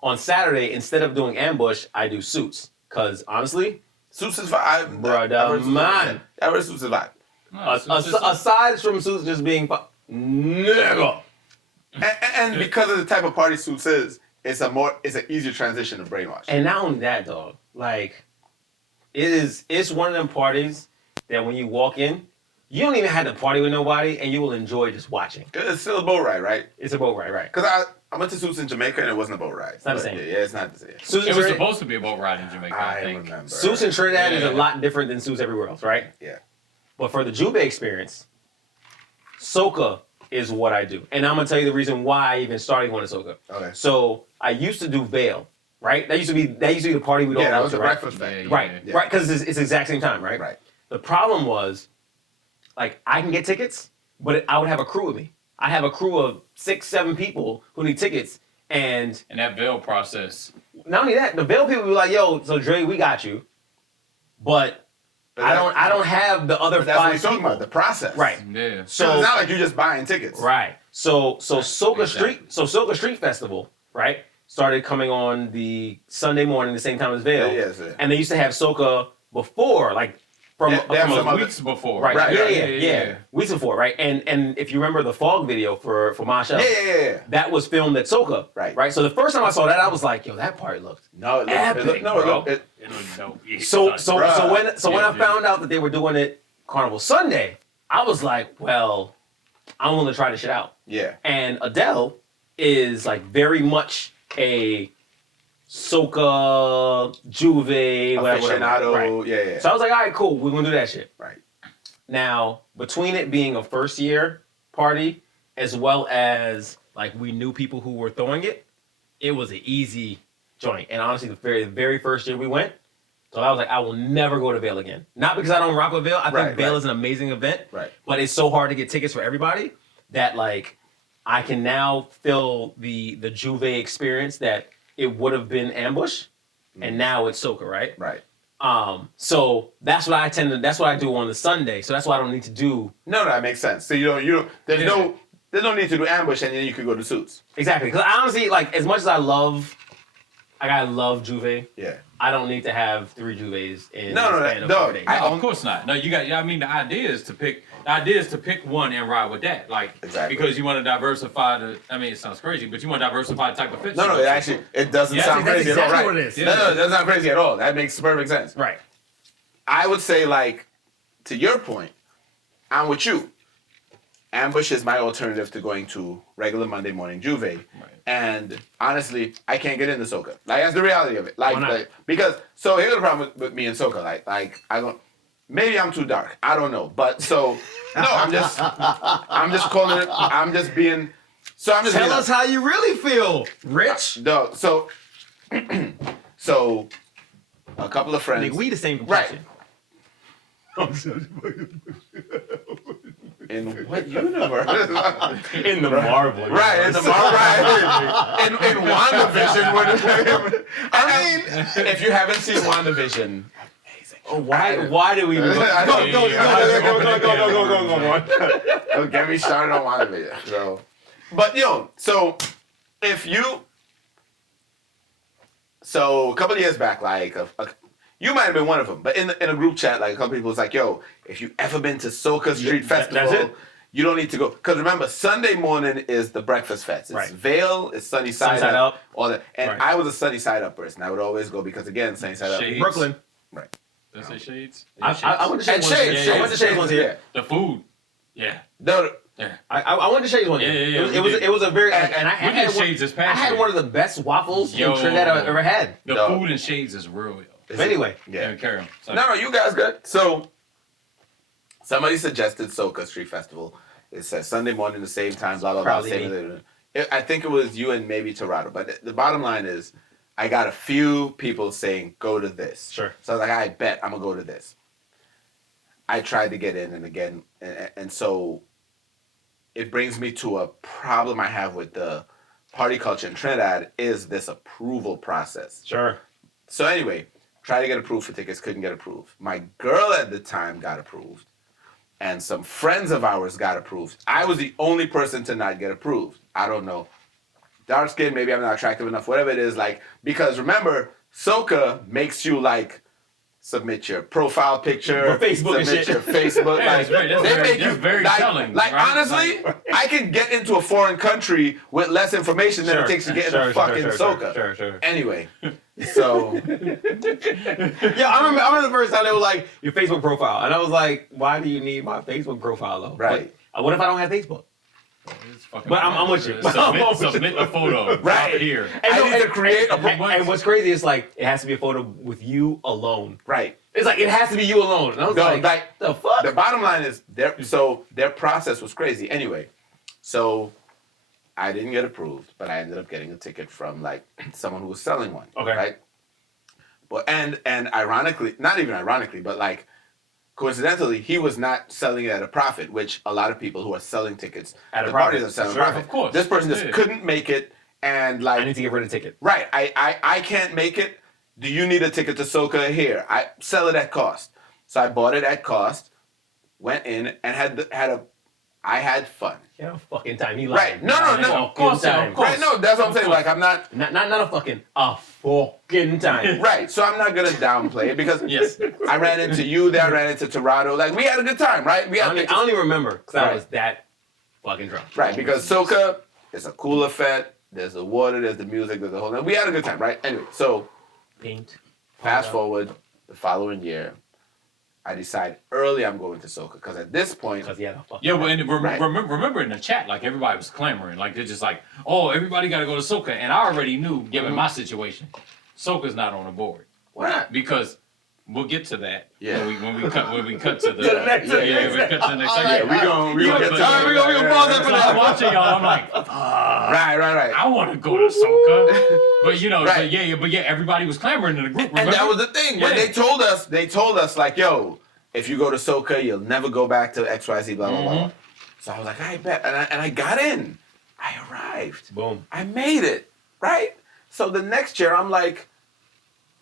on Saturday, instead of doing ambush, I do suits. Cause honestly, Suits is vibe. Brother, man. I heard Suits is vibe. aside from suits just being nigga. And because of the type of party Suits is, it's an easier transition to Brainwash. And not only that, dog. Like, it's one of them parties that when you walk in, you don't even have to party with nobody, and you will enjoy just watching. It's still a boat ride, right? It's a boat ride, right? Because I went to Suits in Jamaica and it wasn't a boat ride. It's not the same. Yeah, it's not the same. Suits It in was Trinidad, supposed to be a boat ride in Jamaica, I I think. remember. Suits in Trinidad is a Yeah. lot different than suits everywhere else, right? Yeah. But for the Jube experience, Soca is what I do. And I'm going to tell you the reason why I even started going to Soca. Okay. So I used to do Veil, right? That used to be the party we'd all Yeah, that go was to, the right? breakfast thing. Yeah. Right, right, because it's the exact same time, right? Right. The problem was, like, I can get tickets, but I would have a crew with me. I have a crew of 6, 7 people who need tickets, and And that veil process. not only that, the Veil people be like, "Yo, so Dre, we got you," but I don't have the other But that's what 5 he's talking people. about, the process. Right. Yeah. So it's not like you're just buying tickets. Right. So Soca Exactly. Street Festival, right? started coming on the Sunday morning, the same time as Vail. Yes, yeah. And they used to have soca before, like from They have some other- weeks before. right, Right, yeah, weeks before, right? And if you remember the fog video for Masha, Yeah. that was filmed at soca, Right. So the first time I saw that, I was like, yo, that part looked No, it epic, looked, no, bro. it So Bruh. when I found out that they were doing it Carnival Sunday, I was like, well, I'm willing to try this shit out. yeah. And Adele is like very much a soca, juve, whatever. Aficionado, Right. yeah. So I was like, all right, cool, we're gonna do that shit. Right. Now, between it being a first year party, as well as like we knew people who were throwing it, it was an easy joint. And honestly, the very first year we went, so I was like, I will never go to Vail again. Not because I don't rock with Vail. I think Vail is an amazing event. Right. But it's so hard to get tickets for everybody that like I can now feel the Juve experience that it would have been Ambush, and now it's soca, right? Right. So that's what that's what I do on the Sunday. So that's why I don't need to do No, that makes sense. So you don't there's no need to do ambush, and then you could go to suits. exactly, because I honestly, like, as much as I love Juve, Yeah. I don't need to have 3 Juves in No, the span of no, 4 days. Of course not. No, you got. I mean, the idea is to pick one and ride with that. Like, Exactly. because you want to diversify the. I mean, it sounds crazy, but you want to diversify the type of fits. No, it doesn't Yeah, sound that's crazy exactly at all. what Right. it is. No, that's not crazy at all. That makes perfect sense. Right. I would say, like, to your point, I'm with you. Ambush is my alternative to going to regular Monday morning Juve. Right. And honestly, I can't get into soca. Like, that's the reality of it. Like, Why not? because so here's the problem with me and soca. Like I don't. Maybe I'm too dark. I don't know. But so no, I'm just calling it. I'm just being. So I'm just Tell being us how you really feel, Rich. No. So so a couple of friends. Nigga, we the same Right. complexion. In what universe? In the Marvel. Right, in the right. In WandaVision, I mean, if you haven't seen WandaVision, Oh, why do we even go? don't get me started on WandaVision. So, but so if you, so a couple of years back, like you might have been one of them, but in a group chat, like a couple people was like, "Yo, if you ever been to Soca Street Festival, that's it. you don't need to go." Because remember, Sunday morning is the breakfast fest. It's Right. Vail, it's Sunny Side Side Up, Up. all that. And Right. I was a Sunny Side Up person. I would always go because again, Sunny Side Up. Shades. Brooklyn. Right. Does it say Shades? I went to And Shades once. Shades, I went to Shades once here. The food. Yeah. No, Yeah. I went to Shades one year. Yeah, It was a very and I We had did one, Shades this I past had year. one of the best waffles Yo. in Trinidad I've ever had. The No. food in Shades is real. But anyway, yeah. Carry on. Sorry. No, you guys good. So, somebody suggested Soca Street Festival. It says Sunday morning, the same time, blah, blah, blah. Probably Same. I think it was you and maybe Torado. But the bottom line is, I got a few people saying, go to this. Sure. So I was like, I bet I'm going to go to this. I tried to get in and again. And so, it brings me to a problem I have with the party culture in Trinidad is this approval process. sure. So anyway, tried to get approved for tickets, couldn't get approved. My girl at the time got approved, and some friends of ours got approved. I was the only person to not get approved. I don't know. Dark skin, maybe I'm not attractive enough, whatever it is, like, because remember, Soca makes you like submit your profile picture, For Facebook and submit shit. your Facebook, Yeah, like that's very like, telling, like right? honestly, I can get into a foreign country with less information than it takes to get into fucking Soca. Sure. Anyway, so Yeah, I remember the first time they were like, your Facebook profile. And I was like, why do you need my Facebook profile though? Right. But, what if I don't have Facebook? It's fucking But I'm with you. Submit the photo. Right. Here. I need to create a And what's crazy is like, it has to be a photo with you alone. right. It's like, it has to be you alone. And I was No, like, the fuck? The bottom line is their process was crazy. Anyway, so I didn't get approved, but I ended up getting a ticket from like someone who was selling one. Okay. Right. Well, and ironically, not even ironically, but like coincidentally, he was not selling it at a profit, which a lot of people who are selling tickets At a the parties profit. are selling Sure, profit. of course. This person just Yeah. couldn't make it, and like I need to get rid of the ticket. right, I can't make it. Do you need a ticket to Soca? Here, I sell it at cost. So I bought it at cost, went in, and had I had fun. Yeah, fucking time. He Right. lied. No, Of course, of course. Right, no, that's what I'm saying. Like, I'm not. Not a fucking time. Right, so I'm not gonna downplay it because Yes. I ran into you there, I ran into Torado. Like, we had a good time, right? We I had don't even remember because I Right. was that fucking drunk. right because Soca is a cool effect. There's the water, there's the music, there's the whole thing. We had a good time, right? Anyway, so Paint. fast forward the following year, I decide early I'm going to Soca because at this point, Because he had a fucking. Yeah, well, and Right. remember in the chat, like everybody was clamoring, like they're just like, oh, everybody got to go to Soca, and I already knew, given my situation, Soca's not on the board why not? because we'll get to that. Yeah. When we cut to the next yeah, we cut to the next. Yeah, we gonna Yeah, get but- to it. we gonna pause that for Yeah. that. I'm watching y'all. I'm like, Right. I want to go to Soca, but you know, Right. but yeah, everybody was clamoring in the group. And that remember? was the thing. When Yeah. they told us like, yo, if you go to Soca, you'll never go back to XYZ, blah, blah, blah. So I was like, I bet. And I got in. I arrived. Boom. I made it. Right? So the next year, I'm like,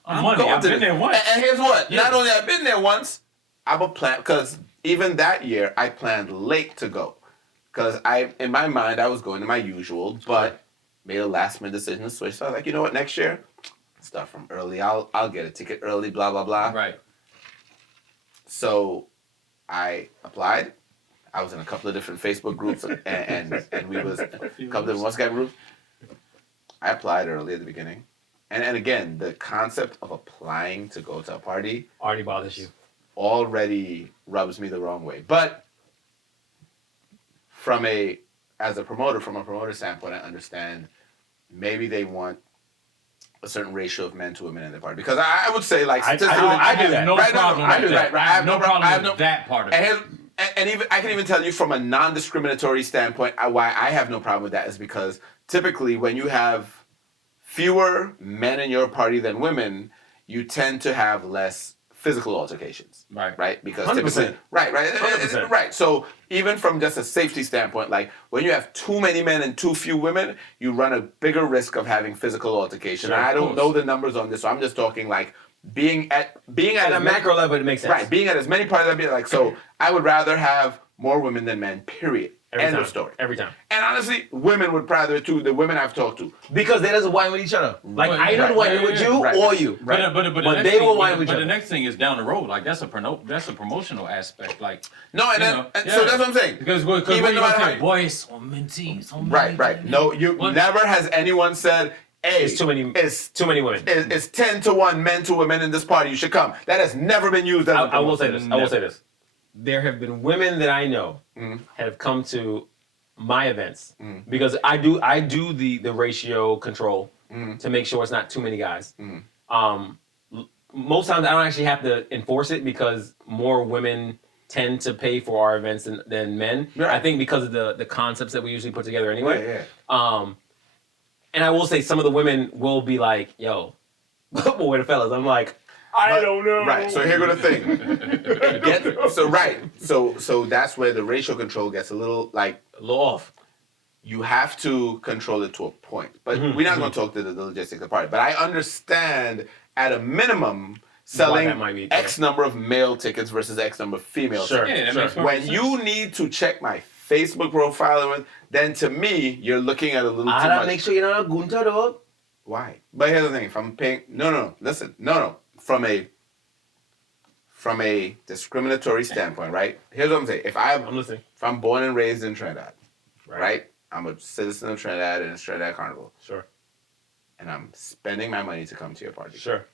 I'm money. going I've to been this. there once. And here's what. Yeah. Not only I've been there once, I'm a plan, because even that year, I planned late to go. Because in my mind, I was going to my usual, but made a last minute decision to switch. So I was like, you know what, next year, start from early. I'll get a ticket early, blah, blah, blah. Right. So I applied. I was in a couple of different Facebook groups and we was a couple of different WhatsApp groups. I applied early at the beginning. And again, the concept of applying to go to a party Already bothers you. already rubs me the wrong way. But from a promoter standpoint, I understand maybe they want a certain ratio of men to women in the party. Because I would say, like, I do that. No Right, no, problem. I do with that, right? I have no problem with that part of it. And even I can even tell you from a non-discriminatory standpoint why I have no problem with that is because typically when you have fewer men in your party than women, you tend to have less physical altercations. Right? Because 100%. typically, right. 100%. Right. So even from just a safety standpoint, like when you have too many men and too few women, you run a bigger risk of having physical altercation. Sure, And I of don't course. know the numbers on this, so I'm just talking like being at At a macro level, it makes sense. right, being at as many parties, I'd be like, so I would rather have more women than men, period. End of story. Every time. And honestly, women would rather too, the women I've talked to. Because they doesn't whine with each other. Like, I Right, don't whine right, with you right, or you. right. But the next they thing, will whine with each But other. the next thing is down the road. Like that's a promotional aspect. Like No, and, you then, know, and yeah. so that's what I'm saying. because Even what you no gonna matter say, how- boy, it's so minty, so Right, right. No, you What? never has anyone said, hey, It's too many women. It's 10 to 1 men to women in this party, you should come. That has never been used as a I will say promotion. this. I will say this. There have been women that I know have come to my events because I do the ratio control to make sure it's not too many guys. Most times I don't actually have to enforce it because more women tend to pay for our events than men. Right. I think because of the concepts that we usually put together anyway. Yeah. And I will say some of the women will be like, yo, but where the fellas? I'm like, I don't know. Right. So here go the thing. So that's where the racial control gets a little like A little off. you have to control it to a point. But we're not going to talk to the logistics of the party. But I understand at a minimum selling that might be, X number of male tickets versus X number of female Sure. tickets. Yeah, that Sure. makes perfect When sense. you need to check my Facebook profile, then to me, you're looking at a little too I gotta much. make sure you're not a gunta dog. Why? But here's the thing: if I'm paying, listen, from a discriminatory standpoint, right? Here's what I'm saying: I'm listening. if I'm born and raised in Trinidad, Right. right? I'm a citizen of Trinidad and it's Trinidad Carnival, Sure. and I'm spending my money to come to your party. Sure.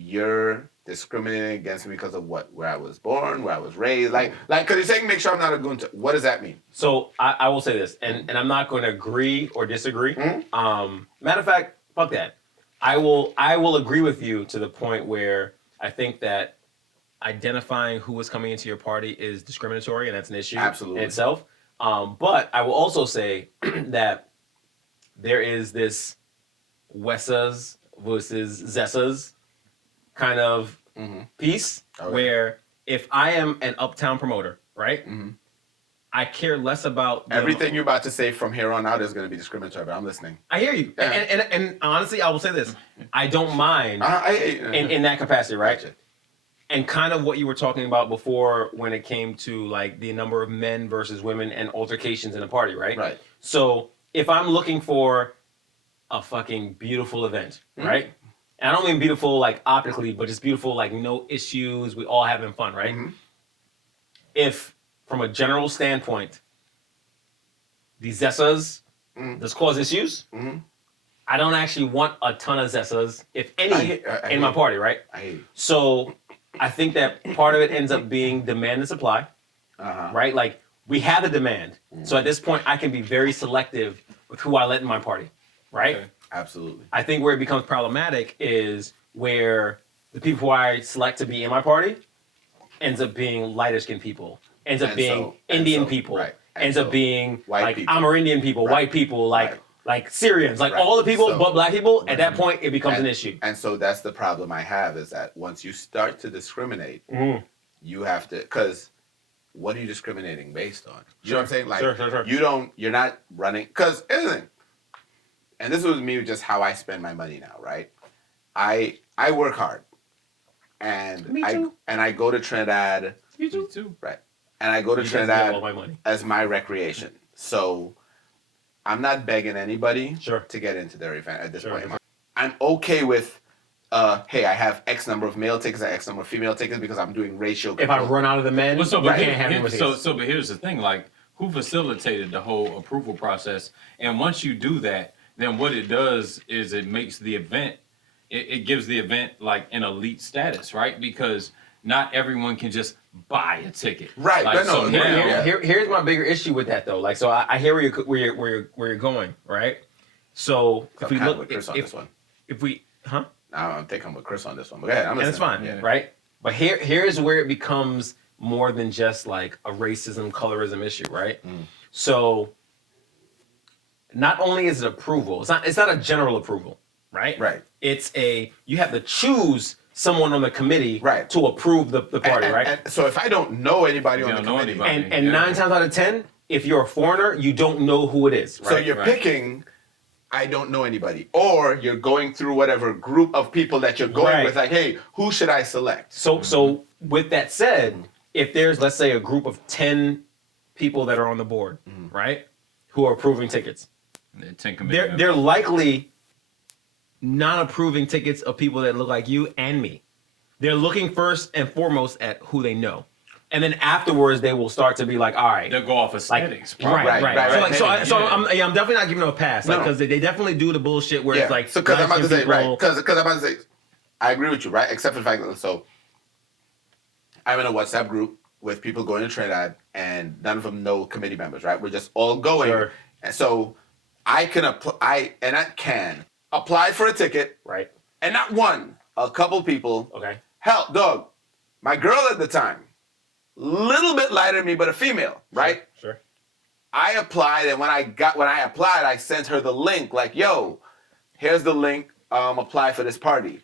You're discriminating against me because of what? Where I was born, where I was raised, like, because you're saying make sure I'm not a gunta. What does that mean? So I will say this, and I'm not going to agree or disagree. Mhm. Matter of fact, fuck that. I will agree with you to the point where I think that identifying who is coming into your party is discriminatory, and that's an issue Absolutely. in itself. But I will also say that there is this Wessas versus Zessas kind of piece Okay. where if I am an uptown promoter, right? I care less about them. Everything you're about to say from here on out is going to be discriminatory. But I'm listening. I hear you, Yeah. and honestly, I will say this: I don't mind I in that capacity, right? Gotcha. and kind of what you were talking about before when it came to like the number of men versus women and altercations in a party, right? Right. So if I'm looking for a fucking beautiful event, right? And I don't mean beautiful like optically, but just beautiful like no issues, we all having fun, right? If from a general standpoint, these zessas does cause issues, I don't actually want a ton of zessas, if any, in my party, right? I hate you. So I think that part of it ends up being demand and supply, right? Like we have the demand. So at this point, I can be very selective with who I let in my party, right? Okay. Absolutely. I think where it becomes problematic is where the people who I select to be in my party ends up being lighter skinned people, ends up being Indian people, right. ends up being white like people. Amerindian people, Right. white people, like Right. like Syrians, like Right. all the people So- but black people. At that point, it becomes and, an issue. And so that's the problem I have is that once you start to discriminate, you have to, because what are you discriminating based on? You know what I'm saying? Like, Sure. you're not running, because here's the thing, and this was me just how I spend my money now, right? I work hard, and Me too. I go to Trinidad, You Me too. right? And I go to You guys get Trinidad all my money. as my recreation. So I'm not begging anybody Sure. to get into their event at this Sure. point. In my, I'm okay with, hey, I have X number of male tickets and X number of female tickets because I'm doing ratio. If I run out of the men, Well, so, I but can't have any more tickets. but here's the thing, like, who facilitated the whole approval process? And once you do that, then what it does is it makes the event, it gives the event like an elite status, right? Because not everyone can just buy a ticket. Right, Like, no, so no, now, yeah. Here's my bigger issue with that though. Like, so I hear where you're going, right? So if I'm we kind of look, with Chris on this one. if we, huh? I think I'm with Chris on this one. But go ahead, I'm And it's listening. fine, Yeah. right? But here's where it becomes more than just like a racism, colorism issue, right? So not only is it approval, it's not a general approval, right? Right. It's you have to choose someone on the committee Right. to approve the party, And- right? and so if I don't know anybody You on the don't know committee, anybody. And Yeah. 9 times out of 10, if you're a foreigner, you don't know who it is, right? so you're Right. picking, I don't know anybody, or you're going through whatever group of people that you're going Right. with, like, hey, who should I select? So with that said, if there's, let's say, a group of 10 people that are on the board, right, who are approving tickets, the 10 committee they're likely not approving tickets of people that look like you and me. They're looking first and foremost at who they know, and then afterwards they will start to be like, all right, they'll go off aesthetics. right. right. So I'm definitely not giving them a pass, like, No. because they definitely do the bullshit where it's like, so because I'm about to say, people- right, because I'm about to say, I agree with you, right, except for the fact that, so I'm in a WhatsApp group with people going to Trinidad, and none of them know committee members, right? We're just all going, Sure. and so I can apply, apply for a ticket, right? and not one, a couple people. Okay, Hell, dog, my girl at the time, little bit lighter than me, but a female, right? Sure. I applied, and when I applied, I sent her the link, like, yo, here's the link, apply for this party.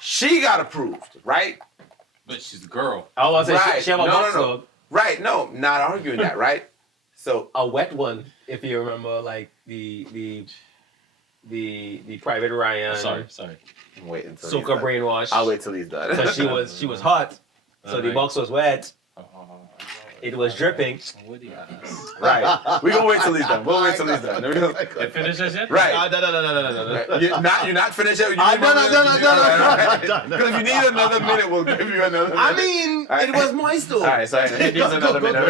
She got approved, right? But she's a girl. I was gonna say Right. she have a box no. club, Right, no, not arguing that, right? So, a wet one, if you remember, like the private Ryan, Sorry. I'm waiting till Soca he's done. brainwash. I'll wait till he's done. Because she was hot, so the Alright. box was wet. Oh, It was dripping. what do you got? Right. We're going to wait till he's done. We'll wait till he's done. They finished this yet? Right. No. You're not finished yet? I'm done. Because if you need another minute, we'll give you another minute. I mean, it was my story. All right, so it needs another minute.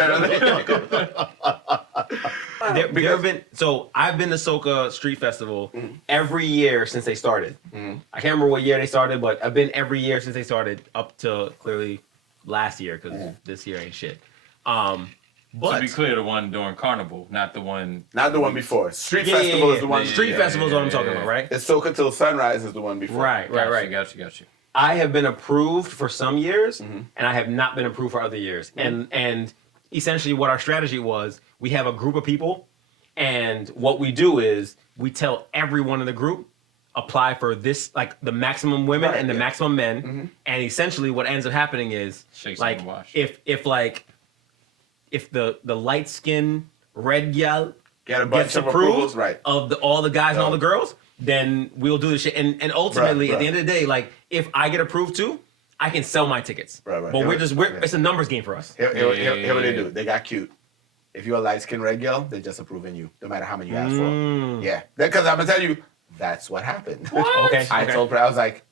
There have been, so I've been to Soca Street Festival every year since they started. I can't remember what year they started, but I've been every year since they started up to clearly last year because this year ain't shit. To But be clear, the one during Carnival, not the one. Not the one before. Street Yeah, Festival is the one. Street Festival is what I'm talking about, right? It's Soca Till Sunrise is the one before. Right. Got you. I have been approved for some years, and I have not been approved for other years. And essentially, what our strategy was, we have a group of people, and what we do is we tell everyone in the group apply for this, like the maximum women Right, and the yeah. maximum men. And essentially, what ends up happening is Shakes like and wash. if the light skin red gal Get a bunch gets of approved approvals, right. of all the guys and all the girls, then we'll do the shit. And ultimately, Bruh, at the end of the day, like if I get approved too, I can sell my tickets. Right. But it's a numbers game for us. Here what they do. They got cute. If you're a light-skinned red girl, they're just approving you, no matter how many you ask for. Yeah. Because I'm going to tell you, that's what happened. Okay. I told her, I was like,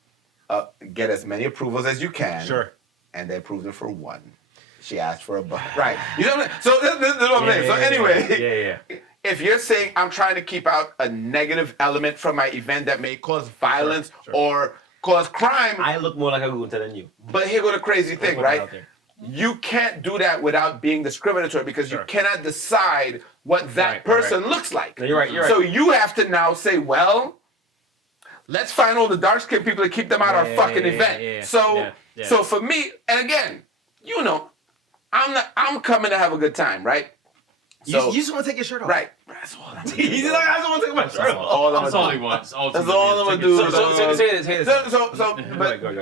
get as many approvals as you can. Sure. And they approved her for one. She asked for a bunch. Right. You know what I'm saying? So this is what I'm saying. So anyway. Yeah. If you're saying I'm trying to keep out a negative element from my event that may cause violence or cause crime. I look more like a Gunta than you. But here go the crazy thing, right? You can't do that without being discriminatory because you cannot decide what that person looks like. No, you're right. So you have to now say, well, let's find all the dark-skinned people and keep them out our fucking event. So for me, and again, you know, I'm coming to have a good time, right? So, you just want to take your shirt off. Right. That's all I'm doing. He's like, I just want to take my shirt off. That's all he wants. That's all I'm gonna do.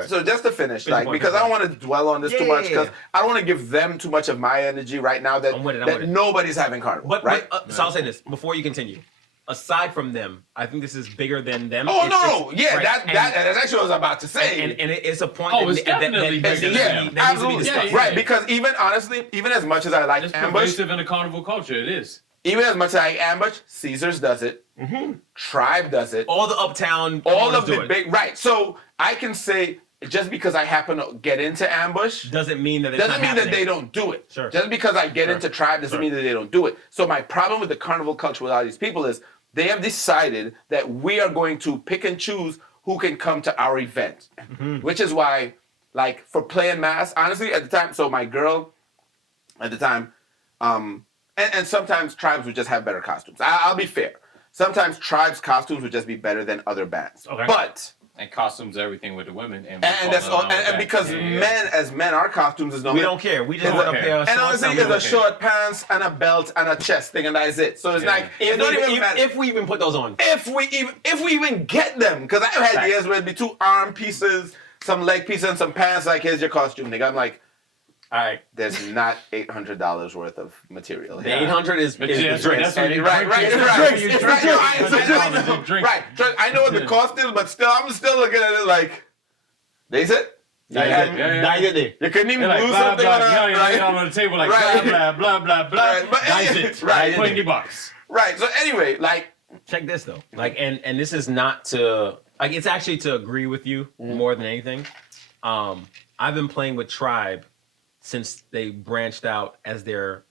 So just to finish, like, because I don't want to dwell on this too much, because I don't want to give them too much of my energy right now that nobody's having carnival, right? So I'll say this before you continue. Aside from them, I think this is bigger than them. That's actually what I was about to say. And it's a point it's definitely bigger than them. Absolutely. Right, because even honestly, even as much as I like it's ambush, pervasive in the carnival culture, it is. Even as much as I like ambush, Caesars does it. Tribe does it. All the uptown. All of the big, right. So I can say, just because I happen to get into ambush doesn't mean that they don't do it. Sure. Just because I get into tribe doesn't mean that they don't do it. So my problem with the carnival culture with all these people is they have decided that we are going to pick and choose who can come to our event. Which is why, like, for playing mass, honestly, at the time, so my girl, at the time, and sometimes tribes would just have better costumes. I'll be fair. Sometimes tribes' costumes would just be better than other bands. Okay. But... And costumes everything with the women. And that's all. And because men, our costumes is normally... We don't care. We just want to pair. And honestly, it's a short pants and a belt and a chest thing, and that's it. So it's like... If we even put those on. If we even get them. Because I've had years where it'd be 2 arm pieces, some leg pieces, and some pants. Like, here's your costume, nigga. I'm like... All right. There's not $800 worth of material here. The 800 is the drinks. Right. I know what the cost is, but I'm still looking at it like, they said? You couldn't even lose something on the table like blah, blah. Right. $20. Right. So anyway, like, check this though. Like, and this is not to, like, it's actually to agree with you more than anything. I've been playing with Tribe since they branched out as their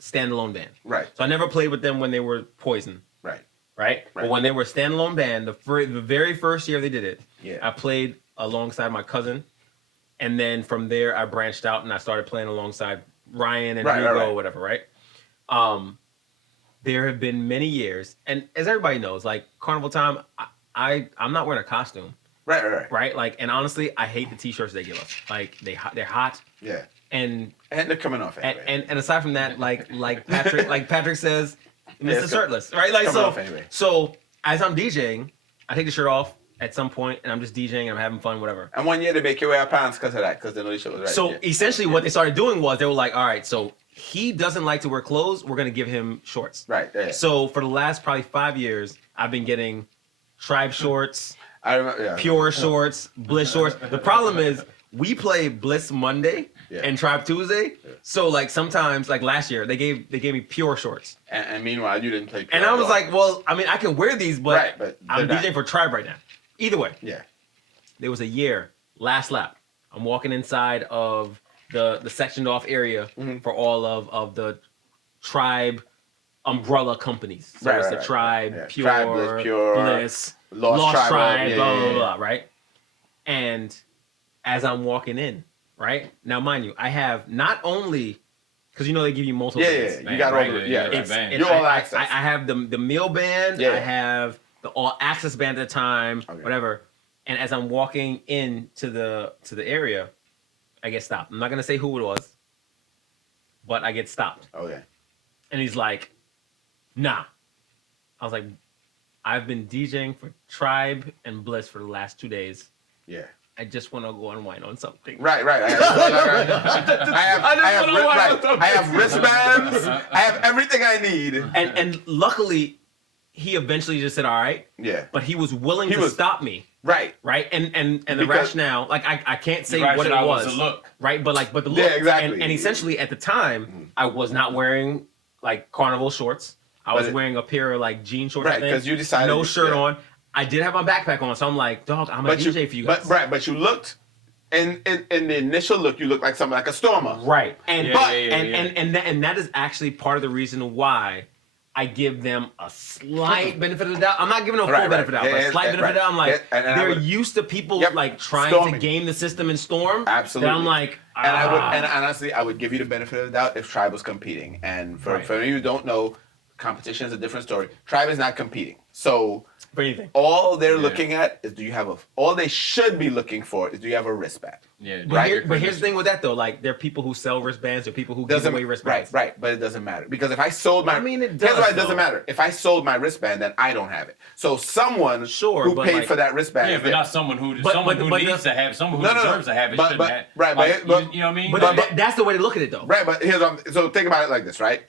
standalone band. Right. So I never played with them when they were Poison. Right. But when they were a standalone band, the very first year they did it, I played alongside my cousin, and then from there I branched out and I started playing alongside Ryan and Hugo or whatever. Right. There have been many years, and as everybody knows, like carnival time, I'm not wearing a costume. Right. Like, and honestly, I hate the t-shirts they give us. Like, they're hot. Yeah. And they're coming off anyway. And aside from that, like Patrick says, Mr. Shirtless, right? Like, anyway. So as I'm DJing, I take the shirt off at some point, and I'm just DJing, and I'm having fun, whatever. And one year they make you wear pants because of that, because they know the shit was right. So essentially, what they started doing was they were like, all right, so he doesn't like to wear clothes. We're gonna give him shorts. Right. Yeah. So for the last probably 5 years, I've been getting Tribe shorts. I remember, Pure shorts, Bliss shorts. The problem is we play Bliss Monday and Tribe Tuesday. So like sometimes, like last year, they gave me Pure shorts. And meanwhile, you didn't play Pure. And I was like, well, I mean, I can wear these, but I'm DJing for Tribe right now. Either way. Yeah. There was a year, last lap. I'm walking inside of the sectioned off area for all of the Tribe umbrella companies. So it's the Tribe, Pure, Tribe, Pure, Bliss, Lost Tribe, blah, blah, right? And as I'm walking in, right? Now, mind you, I have not only, because you know they give you multiple bands. You got all the, It's all access. I have the meal band, I have the all access band at the time, whatever. And as I'm walking into the area, I get stopped. I'm not going to say who it was, but I get stopped. Okay. And he's like, nah. I was like, I've been DJing for Tribe and Bliss for the last 2 days. Yeah. I just want to go unwind on something. Right. I have wristbands. I have everything I need. And luckily, he eventually just said, all right. Yeah. But he was willing to stop me. Right. right? And the Because- rationale, like I can't say The what it rationale was, was the look. right? But the look, Yeah, exactly. And essentially at the time, I was not wearing like carnival shorts. I was But it- wearing a pair of like jean shorts. I Right, think. 'cause you decided no you- shirt yeah. on. I did have my backpack on, so I'm like, dog, I'm a DJ for you guys. But you looked in the initial look, you looked like something like a stormer. Right. And Yeah, but yeah, yeah. and that is actually part of the reason why I give them a slight benefit of the doubt. I'm not giving them a full Right, benefit of the doubt, right. but Yeah, a slight yeah, benefit of the doubt. I'm right. like, Yeah, and I they're would- used to people Yep. like trying Storming. to game the system and storm. Absolutely. That I'm like, And and honestly, I would give you the benefit of the doubt if Tribe was competing. And for Right. you who don't know, competition is a different story. Tribe is not competing. So for anything. all they're Yeah. looking at is all they should be looking for is do you have a wristband? Yeah. But, but here's the thing with that though, like there are people who sell wristbands, or people who give away wristbands. Right, but it doesn't matter because if I sold my, I mean, it here's does, why it doesn't though. matter. If I sold my wristband, then I don't have it. So someone Sure, who but paid like- for that wristband, Yeah, is but there. not someone who But needs to have, someone who No, no, no. deserves to have it But- shouldn't but- have. right, Like, but- you know what I mean? But, But- that's the way to look at it though. Right, but so think about it like this, right?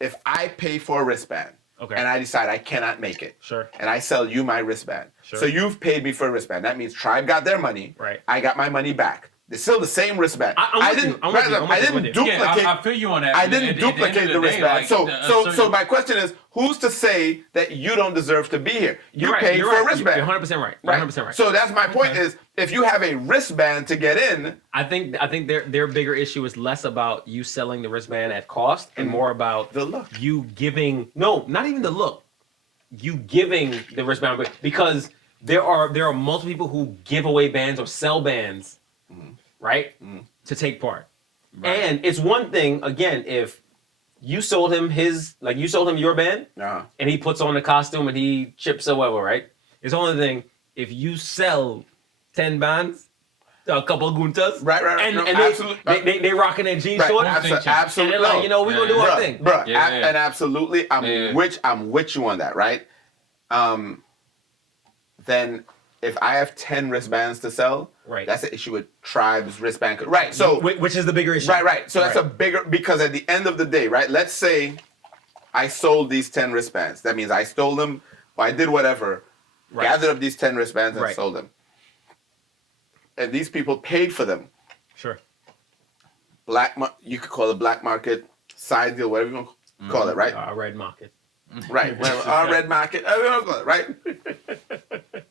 If I pay for a wristband, Okay. and I decide I cannot make it, Sure. and I sell you my wristband, Sure. so you've paid me for a wristband. That means Tribe got their money, Right. I got my money back. It's still the same wristband. I'm with you. I'm with you. I'm with I you. didn't I'm with you. duplicate. Yeah, I feel you on that. I At didn't the end of duplicate the day, wristband. like, So my question is, who's to say that you don't deserve to be here? You You're right, paid you're for right. a wristband. You're 100% right. You're 100% right. So that's my point is, if you have a wristband to get in, I think their bigger issue is less about you selling the wristband at cost and more about the look. you giving not even the look, you giving the wristband, because there are multiple people who give away bands or sell bands, right, to take part. Right. And it's one thing again if you sold him your band and he puts on the costume and he chips or whatever, right? It's only thing if you sell 10 bands, a couple of guntas, Right. and, No, and absolutely. they rocking their jeans Right, shorts, absolutely. and they're like, you know, we're gonna do our thing. Bruh, Yeah. and absolutely, I'm with you on that, right? Then if I have 10 wristbands to sell, Right. that's the issue with Tribe's wristband. Right. So Which is the bigger issue. right. So that's a bigger, because at the end of the day, right? Let's say I sold these 10 wristbands. That means I stole them, or I did whatever, Right. gathered up these 10 wristbands and Right. sold them. And these people paid for them. Sure. You could call it black market, side deal, whatever you want to call it, right? Red market. Right. Well, our red market, whatever you want to call it, right?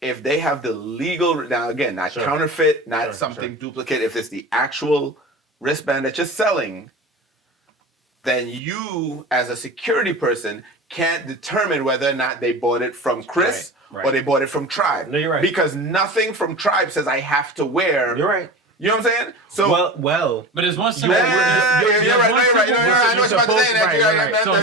If they have the legal, now again, not Sure. counterfeit, not Sure, something sure. duplicate, if it's the actual wristband that you're selling, then you, as a security person, can't determine whether or not they bought it from Chris Right. or they bought it from Tribe. No, you're right. Because nothing from Tribe says I have to wear. You're right. You know what I'm saying? So Well. But there's one simple. you're right. No, you're right. I know what you're about to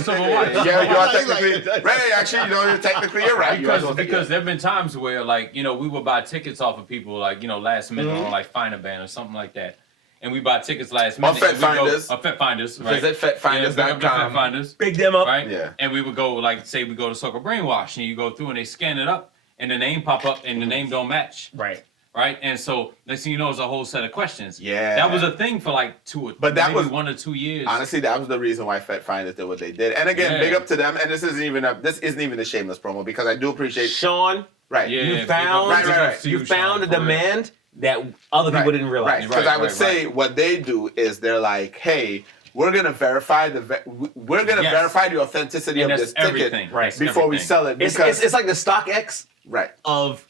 say. Right. Yeah, you are technically right. Actually, technically you're right. Because there've been times where, like, we would buy tickets off of people, like, last minute on like Find a Band or something like that, and we buy tickets last minute. Fet Finders. On Fet Finders. Right? Visit FetFinders.com. Fet Finders. Big them up. Right. Yeah. And we would go, like, say we go to Circle Brainwash, and you go through and they scan it up, and the name pop up, and the name don't match. Right. Right, and so next thing you know, it's a whole set of questions. Yeah. that was a thing for like that was 1 or 2 years. Honestly, that was the reason why FetFinders did what they did. And again, Yeah. big up to them. And this isn't even a shameless promo because I do appreciate. Sean, Right. Yeah, you found Right. you found a Sean, for real. demand that other people didn't realize. Right. Because I would say what they do is they're like, hey, we're gonna verify Yes. verify the authenticity And of that's this ticket everything. Right. before we Everything. sell it. It's Because like the StockX right. of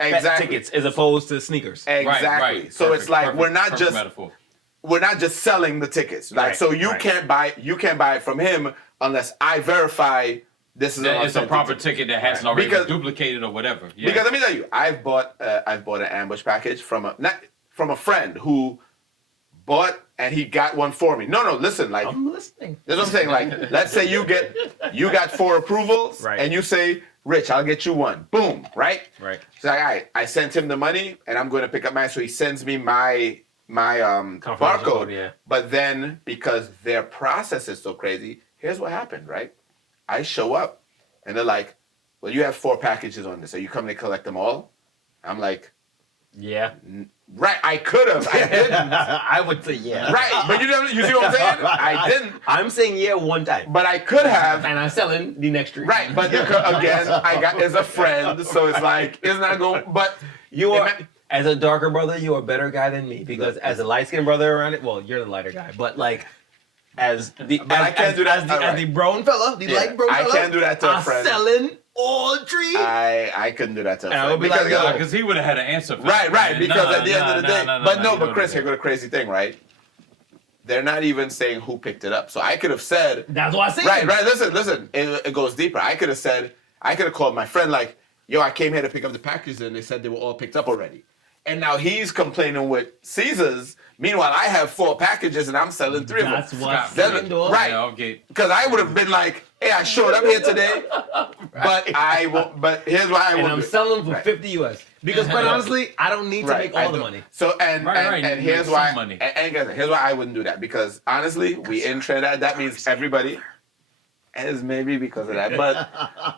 Exactly. tickets as opposed to sneakers. Exactly. Right. So Perfect, it's like perfect, we're not perfect just metaphor. selling the tickets. Like Right, so you right. can't buy it from him unless I verify this is That it's a authentic proper ticket. ticket that hasn't already Because- been duplicated or whatever. Yeah. Because let me tell you, I've bought an ambush package from a friend who bought and he got one for me. No, listen, like I'm listening. that's what I'm saying. Like, let's say you got 4 approvals, Right. and you say, Rich, I'll get you one. Boom, right? Right. So like, all right, I sent him the money, and I'm going to pick up mine. So he sends me my Confirmation barcode. code, yeah. But then because their process is so crazy, here's what happened, right? I show up, and they're like, "Well, you have 4 packages on this. Are you coming to collect them all?" I'm like, Yeah. Right, I could have. I didn't. I would say yeah. Right, but you see what I'm saying? I didn't. I'm saying yeah one time. But I could have. And I'm selling the next street. Right, but again, I got as a friend, so it's like it's not going. But You are, as a darker brother, you are a better guy than me because as a light skinned brother around it, well, you're the lighter guy, but like as the But I can't do that. as the brown fella, the light brown I fella, can't do that to a I'm friend. selling all three. I couldn't do that to a And I friend would be like, yo, Because he would have had an answer for right, that. because at the end of the day, but Chris, here here go the crazy thing, right? They're not even saying who picked it up, so I could have said, that's what I said. right. Listen, it goes deeper. I could have called my friend like, yo, I came here to pick up the packages, and they said they were all picked up already. And now he's complaining with Caesars. Meanwhile, I have 4 packages and I'm selling 3 of them. That's what I'm Then- saying, dog. right. Yeah, okay. Because I would have been like, hey, I showed up here today, but I won't. But here's why I And won't. I'm do it. selling for 50 US because quite honestly, I don't need to make I all the do. money. So and Right, and you here's make why. some money. And guys, here's why I wouldn't do that because honestly, we in Trinidad. That means everybody. And it's maybe because of that, but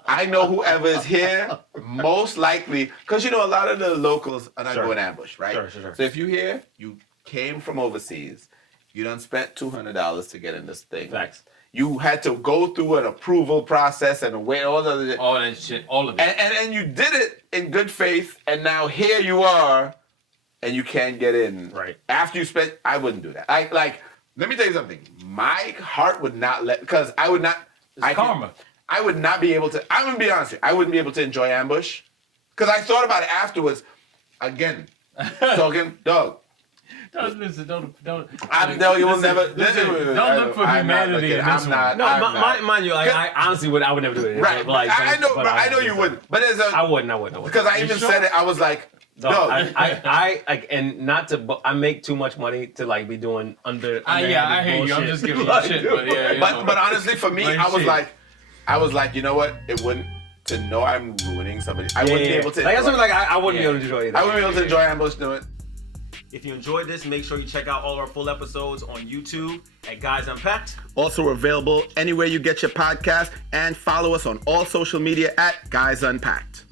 I know whoever is here, most likely, because a lot of the locals are not Sure. going ambush, right? Sure. So if you here, you came from overseas, you done spent $200 to get in this thing. Facts. You had to go through an approval process and wait all the All that shit, all of it. and you did it in good faith, and now here you are, and you can't get in. Right. After you spent, I wouldn't do that. Let me tell you something. My heart would not let, because I would not. It's karma. I would not be able to. I'm gonna be honest with you. I wouldn't be able to enjoy ambush, because I thought about it afterwards. Again, talking dog. Don't listen. Don't. No, you will never. Listen, don't look for I'm not humanity looking- in this I'm not. one. No, I'm not. mind you, like I honestly I would never do it. Right. But, like, I know. but I know you wouldn't. But as I a wouldn't. because I You even sure? said it. I was like, No, dog. I like, and not to. I make too much money to like be doing under. Yeah, I hear you. I'm bullshit. just giving you Like, shit, but yeah. you know. But honestly, for me, Like I was like, you know what? It wouldn't to know I'm ruining somebody. I wouldn't be able to. Like that's what, like I wouldn't be able to enjoy it. I wouldn't be able to enjoy ambush doing it. If you enjoyed this, make sure you check out all our full episodes on YouTube at Guys Unpacked. Also, we're available anywhere you get your podcast, and follow us on all social media at Guys Unpacked.